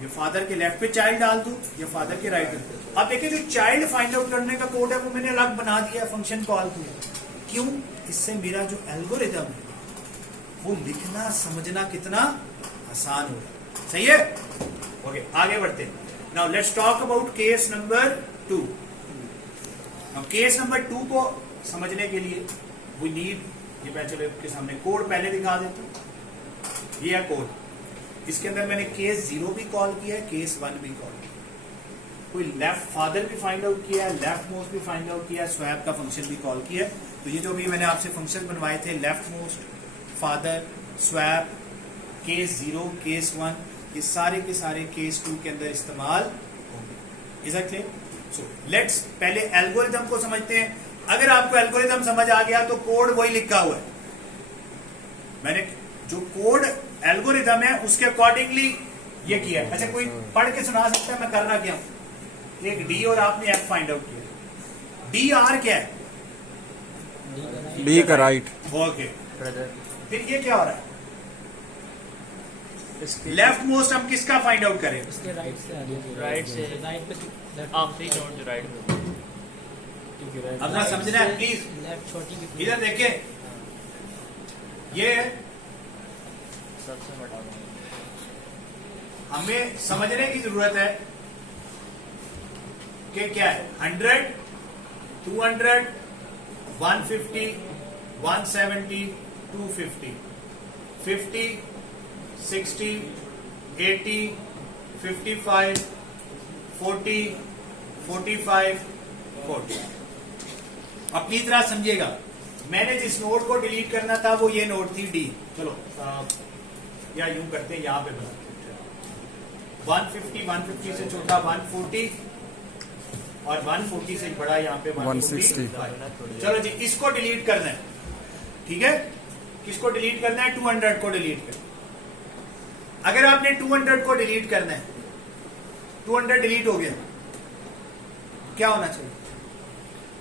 ये फादर के लेफ्ट पे चाइल्ड डाल दो या फादर के राइट पे। अब देखिए, जो चाइल्ड फाइंड आउट करने का कोड है वो मैंने अलग बना दिया, फंक्शन कॉल किया। क्यों? इससे मेरा जो एल्गोरिथम है वो लिखना समझना कितना आसान होगा। सही है? ओके, आगे बढ़ते हैं। Now let's talk about case number 2। Now case number 2 को समझने के लिए वी नीड, ये मैं चलो आपके सामने कोड पहले दिखा देता हूं। ये है कोड, इसके अंदर मैंने केस 0 भी कॉल किया है, केस 1 भी कॉल किया, कोई लेफ्ट फादर भी फाइंड आउट किया है, लेफ्ट मोस्ट भी फाइंड आउट किया है, स्वैप का फंक्शन भी कॉल किया है। तो ये जो भी मैंने आपसे फंक्शन बनवाए थे, left most, father, swap, case 0, case 1, ये सारे के सारे केस 2 के अंदर इस्तेमाल होंगे। Is that clear? लेट्स पहले एल्गोरिदम को समझते हैं। अगर आपको एल्गोरिदम समझ आ गया तो कोड वही लिखा हुआ है। मैंने जो कोड एल्गोरिदम है उसके अकॉर्डिंगली ये किया है। अच्छा, कोई पढ़ के सुना सकता है मैं कर रहा क्या हूं? एक डी और आपने एफ फाइंड आउट किया। डी आर क्या है? डी का राइट। ओके, फिर ये क्या हो रहा है? लेफ्ट मोस्ट हम किसका फाइंड आउट करें? इसके राइट से राइट से राइट पे लेफ्ट आखिरी नोड जो राइट में, क्योंकि राइट अपना समझना है प्लीज। लेफ्ट छोटी कितनी इधर देखिए, ये सबसे बड़ा नोड। हमें समझने की जरूरत है कि क्या है। 100, 200, 150, 170, 250, 50, 60, 80, 55, 40, 45, 40। अपनी तरह समझिएगा। मैंने जिस नोड को डिलीट करना था वो ये नोड थी डी। चलो या यूं करते हैं, यहां पे बनाते हैं 150, 150 से छोटा 140 और 140 से बड़ा यहाँ पे 160। चलो जी, इसको डिलीट करना है, ठीक है। किसको डिलीट करना है? 200 को डिलीट करना है। अगर आपने 200 को डिलीट करना है, 200 डिलीट हो गया, क्या होना चाहिए?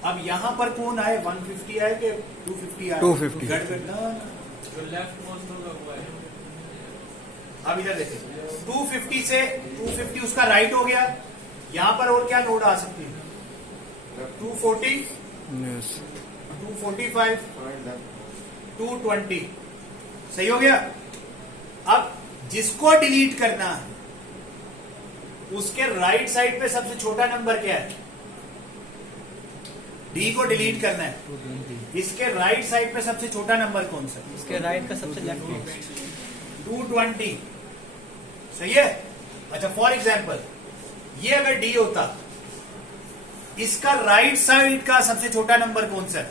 अब यहां पर कौन आए? 150 आए कि 250 आए? 250। गड़बड़ ना। जो लेफ्ट मोस्ट होगा वो है। अब इधर देखिए, 250 से 250 उसका राइट हो गया। यहां पर और क्या नोड आ सकती है? 240, यस। 245, Find them. 220। सही हो गया। अब जिसको डिलीट करना है उसके राइट साइड पे सबसे छोटा नंबर क्या है? डी को डिलीट करना है, 220। इसके राइट साइड पे सबसे छोटा नंबर कौन सा? इसके राइट का सबसे लेफ्ट में 220। सही है। अच्छा, फॉर एग्जाम्पल ये अगर डी होता, इसका राइट साइड का सबसे छोटा नंबर कौन सा है?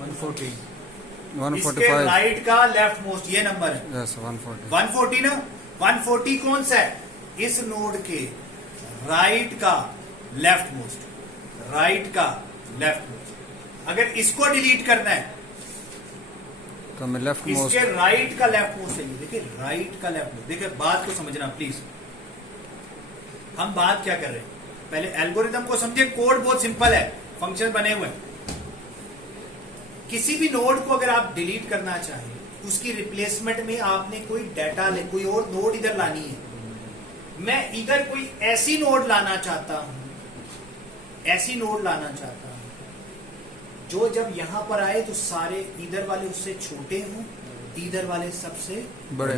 140। इसके 145। राइट का लेफ्ट मोस्ट ये नंबर है यस, 140। 140 ना। 140 कौन सा है? इस नोड के राइट का लेफ्ट मोस्ट, राइट का लेफ्ट मोस्ट। अगर इसको डिलीट करना है तो मैं लेफ्ट मोस्ट। इसके राइट का लेफ्ट मोस्ट चाहिए। देखिए, राइट का लेफ्ट मोस्ट। देखिए, बात को समझना प्लीज। हम बात क्या कर रहे हैं? पहले एल्गोरिदम को समझे। कोड बहुत सिंपल है, फंक्शन बने हुए हैं। किसी भी नोड को अगर आप डिलीट करना चाहें, उसकी रिप्लेसमेंट में आपने कोई डाटा ले, कोई और नोड इधर लानी है। मैं इधर कोई ऐसी नोड लाना चाहता हूं, ऐसी नोड लाना चाहता हूं जो जब यहां पर आए तो सारे इधर वाले उससे छोटे हों, इधर वाले सबसे बड़े।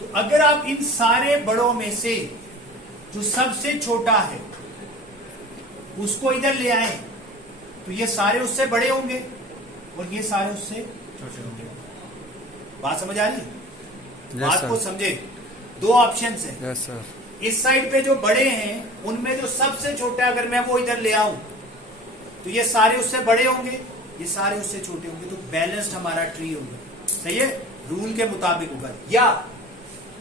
तो अगर आप इन सारे बड़ों में से जो सबसे छोटा है उसको इधर ले आए तो ये सारे उससे बड़े होंगे और ये सारे उससे छोटे होंगे। बात समझ आ रही है? यस बात को सर। समझे। दो ऑप्शन है। Yes sir. इस साइड पे जो बड़े हैं उनमें जो सबसे छोटा अगर मैं वो इधर ले आऊं तो ये सारे उससे बड़े होंगे, ये सारे उससे छोटे होंगे, तो बैलेंस्ड हमारा ट्री होगा। सही है, रूल के मुताबिक होगा। या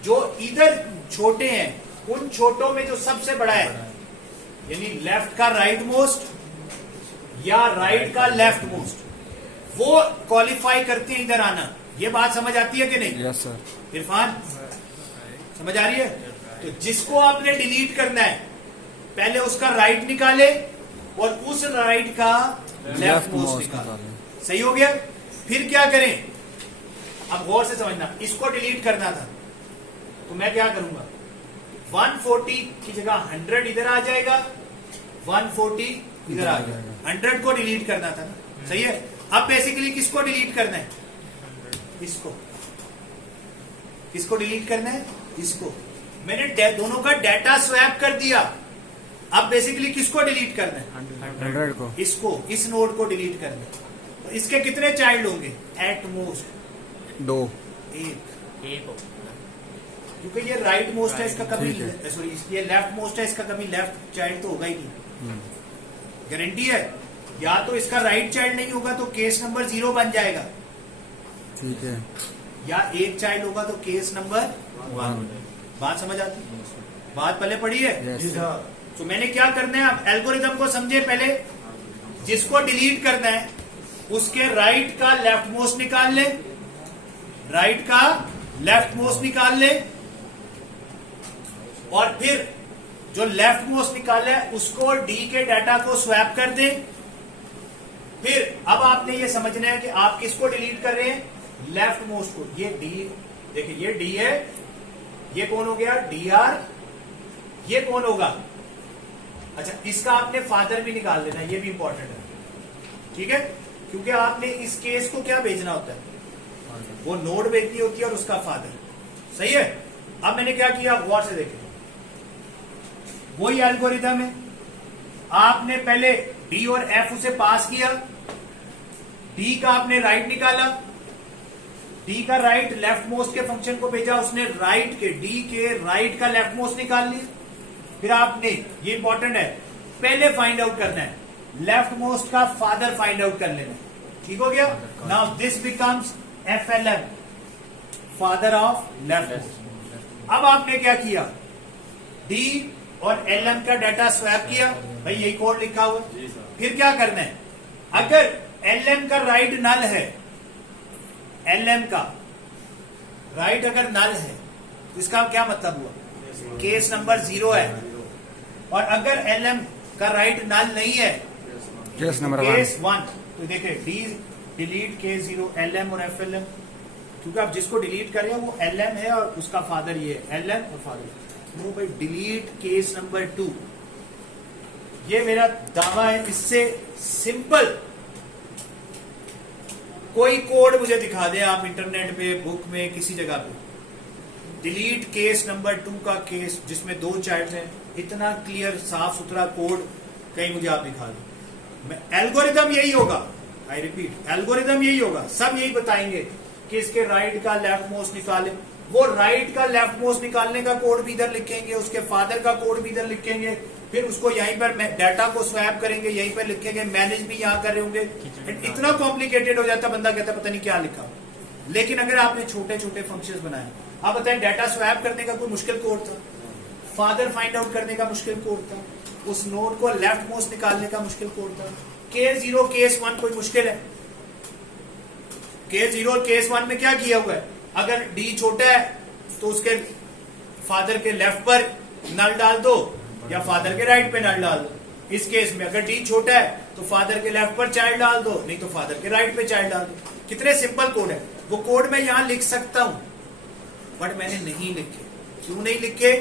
जो इधर छोटे हैं उन छोटों में जो सबसे बड़ा है, यानी लेफ्ट का राइट मोस्ट या राइट का लेफ्ट मोस्ट, वो क्वालिफाई करते हैं इधर आना। ये बात समझ आती है कि नहीं यस सर। इरफान? समझ आ रही है? तो जिसको आपने डिलीट करना है पहले उसका राइट निकाले और उस राइट का लेफ्ट मोस्ट निकाले। सही हो गया। फिर क्या करें? अब गौर से समझना। इसको डिलीट करना था तो मैं क्या करूंगा? 140 की जगह 100 इधर आ जाएगा, 140 इधर आ जाएगा। 100 को डिलीट करना था ना। सही है। अब बेसिकली किसको डिलीट करना है? इसको। किसको डिलीट करना है? इसको। मैंने दोनों का डाटा स्वैप कर दिया। अब बेसिकली किसको डिलीट करना है? 100 को। इसको, इस नोड को डिलीट करना है। तो इसके कितने चाइल्ड होंगे? At most 2। एक। क्योंकि ये राइट मोस्ट है, इसका कभी ठीक सॉरी ये लेफ्ट मोस्ट है, इसका कभी लेफ्ट चाइल्ड तो होगा ही नहीं। गारंटी है। या तो इसका राइट चाइल्ड नहीं होगा तो केस नंबर 0 बन जाएगा, ठीक है। या एक चाइल्ड होगा तो केस नंबर 1। बात समझ आती है? बात पहले पढ़ी है? यस। जी हाँ। तो मैंने क्या करना है, आप एल्गोरिदम को समझे पहले। जिसको डिलीट करना है उसके राइट का लेफ्ट मोस्ट निकाल ले, राइट का लेफ्ट मोस्ट निकाल ले, और फिर जो लेफ्ट मोस्ट निकाला है उसको डी के डाटा को स्वैप कर दे। फिर अब आपने ये समझना है कि आप किसको डिलीट कर रहे हैं, लेफ्ट मोस्ट को। ये डी, देखिए ये डी है, ये कौन हो गया, डी आर, ये कौन होगा, अच्छा इसका आपने फादर भी निकाल देना, ये भी इंपॉर्टेंट है, ठीक है, क्योंकि आपने इस केस को क्या भेजना होता है, वो नोड भेजनी होती है और उसका फादर, सही है। अब मैंने क्या किया, गौर से देखें, वही एल्गोरिदम है, आपने पहले डी और एफ उसे पास किया, डी का आपने राइट निकाला, डी का राइट लेफ्ट मोस्ट के फंक्शन को भेजा, उसने राइट के, डी के राइट का लेफ्ट मोस्ट निकाल लिया। फिर आपने, ये इंपॉर्टेंट है, पहले फाइंड आउट करना है, लेफ्ट मोस्ट का फादर फाइंड आउट कर लेना, ठीक हो गया। Now this becomes FLM, father of left most. अब आपने क्या किया, डी और LM का डाटा स्वैप किया, भाई यही कोड लिखा हुआ। फिर क्या करना है, अगर LM का राइट नल है, LM का राइट अगर नल है तो इसका क्या मतलब हुआ, केस नंबर 0 है, और अगर LM का राइट नल नहीं है, केस नंबर केस 1, तो देखिए डी डिलीट केस 0, LM और FLM, क्योंकि आप जिसको डिलीट कर रहे हो वो LM है और उसका फादर ये है, LM और फादर। नो भाई, डिलीट केस नंबर 2, ये मेरा दावा है। इससे सिंपल कोई कोड मुझे दिखा दे आप इंटरनेट पे, बुक में, किसी जगह पे, डिलीट केस नंबर 2 का केस जिसमें 2 चाइल्ड हैं, इतना क्लियर साफ सुथरा कोड कहीं मुझे आप दिखा दो। एल्गोरिदम यही होगा, आई रिपीट, एल्गोरिदम यही होगा, सब यही बताएंगे कि इसके राइट का लेफ्ट मोस्ट निकाले, वो राइट का लेफ्ट मोस्ट निकालने का कोड भी इधर लिखेंगे, उसके फादर का कोड भी इधर लिखेंगे, फिर उसको यहीं पर डाटा को स्वैप करेंगे, यहीं पर लिखेंगे, मैनेज भी यहां कर रहे होंगे। इतना कॉम्प्लिकेटेड हो जाता, बंदा कहता पता नहीं क्या लिखा। लेकिन अगर आपने छोटे छोटे फंक्शंस बनाए, आप बताएं, डाटा स्वैप करने का कोई मुश्किल कोड था, फादर फाइंड आउट करने का मुश्किल कोड था, उस नोड को लेफ्ट मोस्ट निकालने का मुश्किल कोड था। केस 0 केस 1 कोई मुश्किल है, केस 0 और केस 1 में क्या किया हुआ है, अगर डी छोटा है तो उसके फादर के लेफ्ट पर नल डाल दो या फादर के राइट पे नल डाल दो। इस केस में अगर डी छोटा है तो फादर के लेफ्ट पर चाइल्ड डाल दो, नहीं तो फादर के राइट पे चाइल्ड डाल दो। कितने सिंपल कोड है, वो कोड मैं यहां लिख सकता हूं, बट मैंने नहीं लिखे। क्यों नहीं लिखे,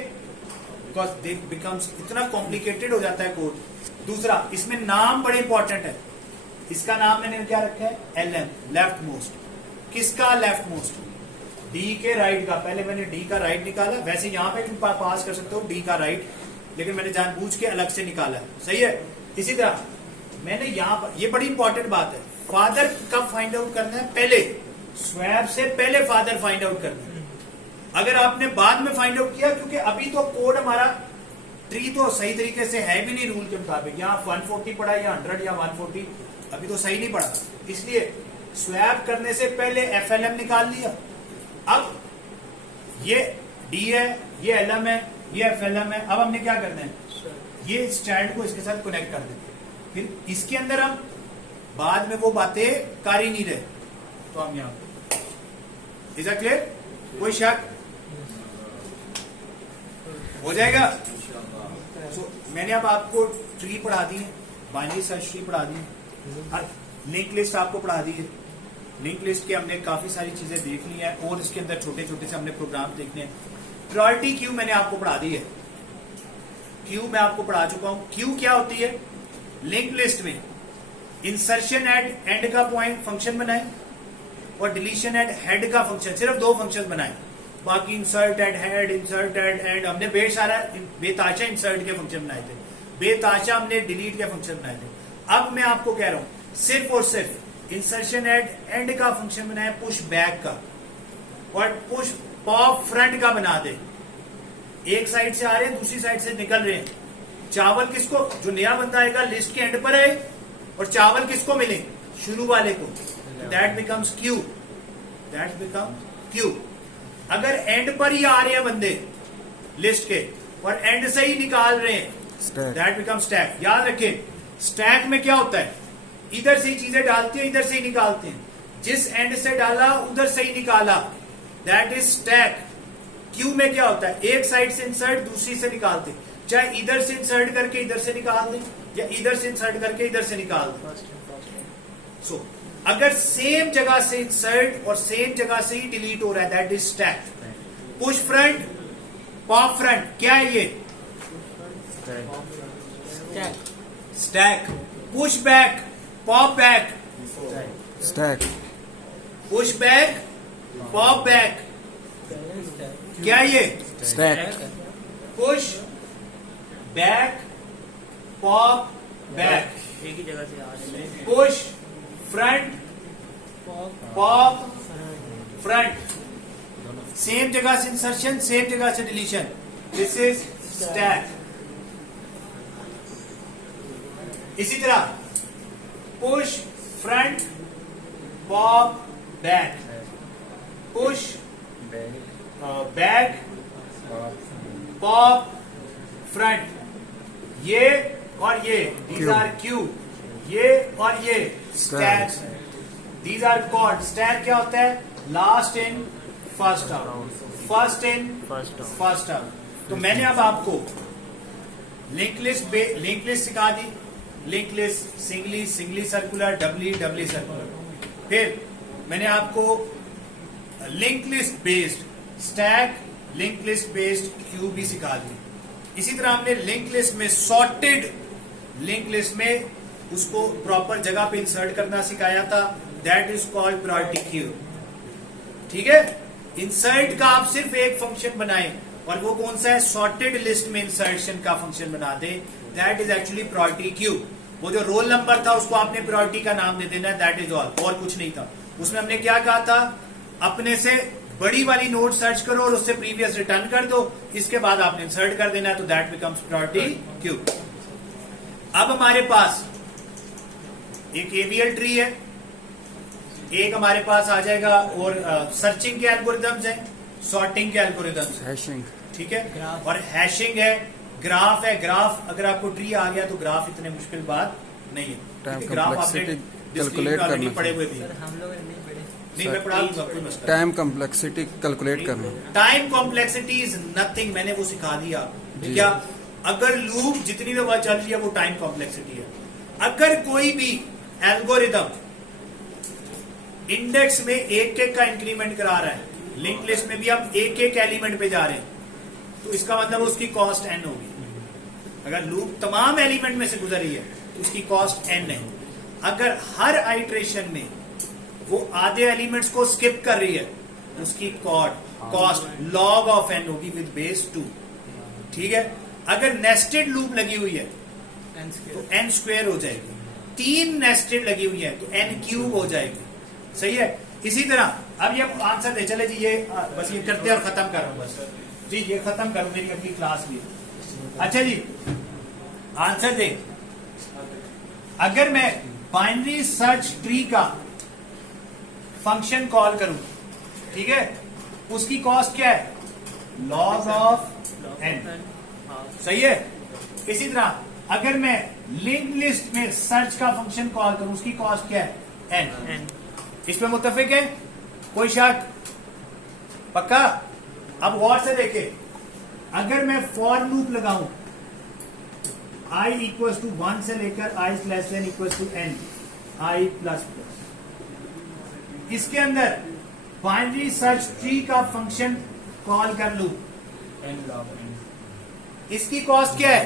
बिकॉज दे बिकम्स, इतना कॉम्प्लिकेटेड हो जाता है कोड। दूसरा, इसमें नाम बड़े इंपॉर्टेंट है। इसका नाम मैंने क्या रखा है, LM, लेफ्ट मोस्ट। किसका लेफ्ट मोस्ट, डी के राइट का। पहले मैंने डी का राइट निकाला, वैसे यहां पे भी पास कर सकते हो डी का राइट, लेकिन मैंने जानबूझ के अलग से निकाला है, सही है। इसी तरह मैंने यहां पर, ये बड़ी इंपॉर्टेंट बात है, फादर कब फाइंड आउट करना है, पहले स्वैप से पहले फादर फाइंड आउट करना है। अगर आपने बाद में फाइंड आउट किया, क्योंकि अभी तो कोड हमारा ट्री तो सही तरीके से है भी नहीं रूल के मुताबिक, यहाँ 140 पड़ा या 100 या 140, अभी तो सही नहीं पड़ा, इसलिए स्वैप करने से पहले FLM निकाल लिया। अब ये D है, ये LM है, ये FLM है। अब हमने क्या करना है, ये इस चाइल्ड को इसके साथ कनेक्ट कर देते हैं, फिर इसके अंदर हम बाद में वो बातें कर ही नहीं रहे, तो हम यहां पे, इज क्लियर, कोई शक हो जाएगा। So, मैंने अब आपको ट्री पढ़ा दी है, बाइनरी सर्च ट्री पढ़ा दी है, लिंक लिस्ट आपको पढ़ा दी है। लिंक लिस्ट के हमने काफी सारी चीजें देख ली हैं और इसके अंदर छोटे छोटे से हमने प्रोग्राम देखने हैं। प्रायोरिटी क्यू मैंने आपको पढ़ा दी है, क्यू मैं आपको पढ़ा चुका हूं। क्यू क्या होती है, लिंक लिस्ट में इंसर्शन एट एंड का पॉइंट फंक्शन बनाए और डिलीशन एट हेड का फंक्शन, सिर्फ 2 फंक्शन बनाए, बाकी insert at head, insert at end, हमने बेताशा इंसर्ट के फंक्शन बनाए थे, बेताशा हमने डिलीट के फंक्शन बनाए थे। अब मैं आपको कह रहा हूं सिर्फ और सिर्फ इंसर्शन एट एंड का फंक्शन बनाए, पुश बैक का, और पुश पॉप फ्रंट का बना दे। एक साइड से आ रहे हैं, दूसरी साइड से निकल रहे हैं। चावल किसको, जो नया बंदा आएगा लिस्ट के एंड पर आए, और चावल किसको मिले, शुरू वाले को, that becomes Q, that become Q. अगर एंड पर ही आ रहे हैं बंदे लिस्ट के और एंड से ही निकाल रहे हैं, Stack. That become stack. याद रखें स्टैक में क्या होता है, इधर से ही चीजें डालते हैं, इधर से ही निकालते हैं, जिस एंड से डाला उधर से ही निकाला, दैट इज स्टैक। क्यू में क्या होता है, एक साइड से इंसर्ट दूसरी से निकालते हैं, चाहे इधर से इंसर्ट करके इधर से निकाल दें या इधर से इंसर्ट करके इधर से निकाल दें। सो अगर सेम जगह से इंसर्ट और सेम जगह से ही डिलीट हो रहा है, that is stack. Push front, pop front, क्या है ये, stack. Push back, pop back, Stack. Push back, pop back, क्या है ये, Stack. Push back, pop back, एक ही जगह से आ रहे हैं। Push front, pop front, same जगह से इंसर्शन, सेम जगह से डिलीशन, दिस इज स्टैक। इसी तरह push front, pop back, push back, pop front, ये और ये, दीज Q. आर क्यू, ये और ये stack, these are called stack. क्या होता है, last in first out, first in first out. तो मैंने अब आपको लिंक लिस्ट सिखा दी, link list singly, singly circular, doubly, doubly circular. फिर मैंने आपको link list based stack, link list based queue भी सिखा दी। इसी तरह हमने लिंक लिस्ट में सॉर्टेड लिंक लिस्ट में उसको प्रॉपर जगह पे इंसर्ट करना सिखाया था, that is called priority queue. ठीक है, इंसर्ट का आप सिर्फ एक फंक्शन बनाएं और वो कौन सा है, सॉर्टेड लिस्ट में इंसर्शन का फंक्शन बना दें, that is actually priority queue. वो जो रोल नंबर था उसको आपने प्रायोरिटी का नाम दे देना, दैट इज ऑल, और कुछ नहीं था। उसमें हमने क्या कहा था, अपने से बड़ी वाली नोट सर्च करो और उससे प्रीवियस रिटर्न कर दो, इसके बाद आपने इंसर्ट कर देना, तो दैट बिकम्स प्रायोरिटी क्यू। अब हमारे पास एक एवीएल ट्री है, एक हमारे पास आ जाएगा और सर्चिंग के एल्गोरिदम्स हैं, सॉर्टिंग के एल्गोरिदम्स हैं, Hashing. ठीक है, और हैशिंग है, ग्राफ है। ग्राफ अगर आपको ट्री आ गया तो ग्राफ इतने मुश्किल बात नहीं है, Time क्योंकि ग्राफ आपने complexity calculate ऑलरेडी करना पढ़े हुए भी सर हैं। हम लोग ने नहीं पढ़े। नहीं, मैं पढ़ा दूंगा, कोई मसला टाइम कम्प्लेक्सिटी कैलकुलेट करना। टाइम कॉम्प्लेक्सिटी इज नथिंग, मैंने वो सिखा दिया। क्या, अगर लूप जितनी दफा चल रही है वो टाइम कॉम्प्लेक्सिटी है। अगर कोई भी एल्गोरिदम इंडेक्स में एक एक का इंक्रीमेंट करा रहा है, लिंक लिस्ट में भी हम एक एक एलिमेंट पे जा रहे हैं, तो इसका मतलब उसकी कॉस्ट n होगी। अगर लूप तमाम एलिमेंट में से गुजर रही है तो उसकी कॉस्ट n है। अगर हर आइट्रेशन में वो आधे एलिमेंट्स को स्किप कर रही है तो उसकी कॉस्ट लॉग ऑफ n होगी विद बेस 2। ठीक है, अगर नेस्टेड लूप लगी हुई है तो n स्क्वायर हो जाएगी, 3 नेस्टेड लगी हुई है तो n क्यूब हो जाएगी। सही है। इसी तरह अब ये आंसर दे चले जी, ये बस ये करते और खत्म कर रहा हूं बस जी, ये खत्म करूं, मेरी अपनी क्लास भी। अच्छा जी, आंसर दे, अगर मैं बाइनरी सर्च ट्री का फंक्शन कॉल करूं, ठीक है, उसकी कॉस्ट क्या है, लॉग ऑफ n। सही है। इसी तरह अगर मैं लिंक लिस्ट में सर्च का फंक्शन कॉल करूं, उसकी कॉस्ट क्या है, n। इसमें मुत्तफिक है, कोई शक, पक्का। अब गौर से देखे, अगर मैं फॉर लूप लगाऊं i इक्वल टू 1 से लेकर i less than equal to n, i plus plus, इसके अंदर बाइनरी सर्च ट्री का फंक्शन कॉल कर लूं, इसकी कॉस्ट क्या है,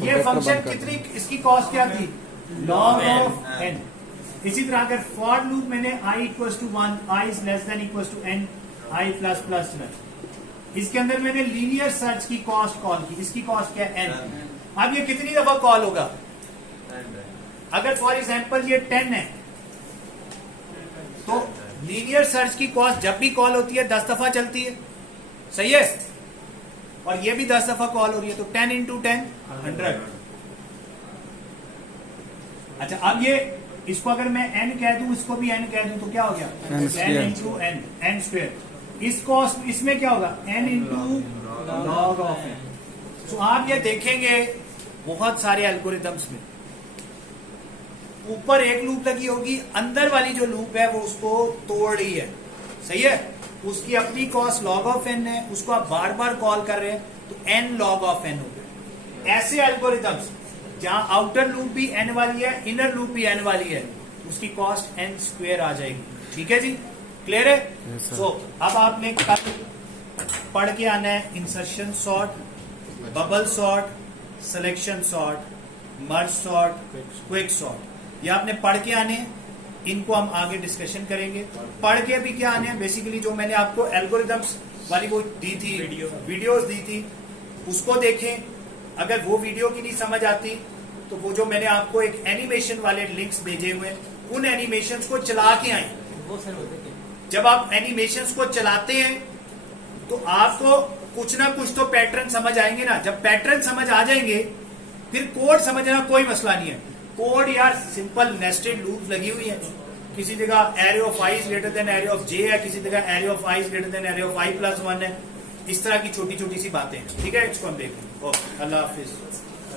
ये फंक्शन कितनी, इसकी कॉस्ट क्या थी, लॉग ऑफ n। इसी तरह अगर फॉर लूप मैंने i equal to 1, i less than equal to n, i plus plus, इसके अंदर मैंने लीनियर सर्च की कॉस्ट कॉल की, इसकी कॉस्ट क्या है, n। अब ये कितनी दफा कॉल होगा, अगर फॉर एग्जांपल ये 10 है तो लीनियर सर्च की कॉस्ट जब भी कॉल होती है 10 दफा चलती है। सही है, और ये भी 10 दफा कॉल हो रही है, तो 10 इंटू 10 100। अच्छा, अब ये इसको अगर मैं n कह दूं, इसको भी n कह दूं, तो क्या हो गया, n इंटू n स्क्वायर। इस कॉस्ट इसमें क्या होगा, n into log of n। तो आप ये देखेंगे बहुत सारे एल्गोरिदम्स में ऊपर एक लूप लगी होगी, अंदर वाली जो लूप है वो उसको तोड़ रही है, सही है, उसकी अपनी कॉस्ट log ऑफ n है, उसको आप बार बार कॉल कर रहे हैं तो n log ऑफ n हो गया। ऐसे एल्गोरिदम्स जहां आउटर लूप भी n वाली है, इनर लूप भी n वाली है, उसकी कॉस्ट n स्क्वायर आ जाएगी। ठीक है जी, क्लियर है? Yes, sir. सो अब आपने कल पढ़ के आना है insertion sort, bubble sort, selection sort, merge sort, quick sort, ये आपने पढ़ के आने हैं। इनको हम आगे डिस्कशन करेंगे। पढ़ के भी क्या आने हैं, बेसिकली जो मैंने आपको एल्गोरिदम्स वाली वो दी थी, वीडियोस दी थी, उसको देखें। अगर वो वीडियो की नहीं समझ आती तो वो जो मैंने आपको एक एनिमेशन वाले लिंक्स भेजे हुए हैं, उन एनिमेशंस को चला के आए। वो सर होते क्या? जब आप एनिमेशंस को चलाते हैं तो आपको कुछ ना कुछ तो पैटर्न समझ आएंगे ना। जब पैटर्न समझ आ जाएंगे फिर कोड समझना कोई मसला नहीं है। कोड यार सिंपल नेस्टेड लूप लगी हुई है, किसी जगह array of i is greater than array of j है, किसी जगह array of i is greater than array of i plus 1 है। इस तरह की छोटी छोटी सी बातें हैं। ठीक है, इसको हम देखें। ओके, अल्लाह हाफिज।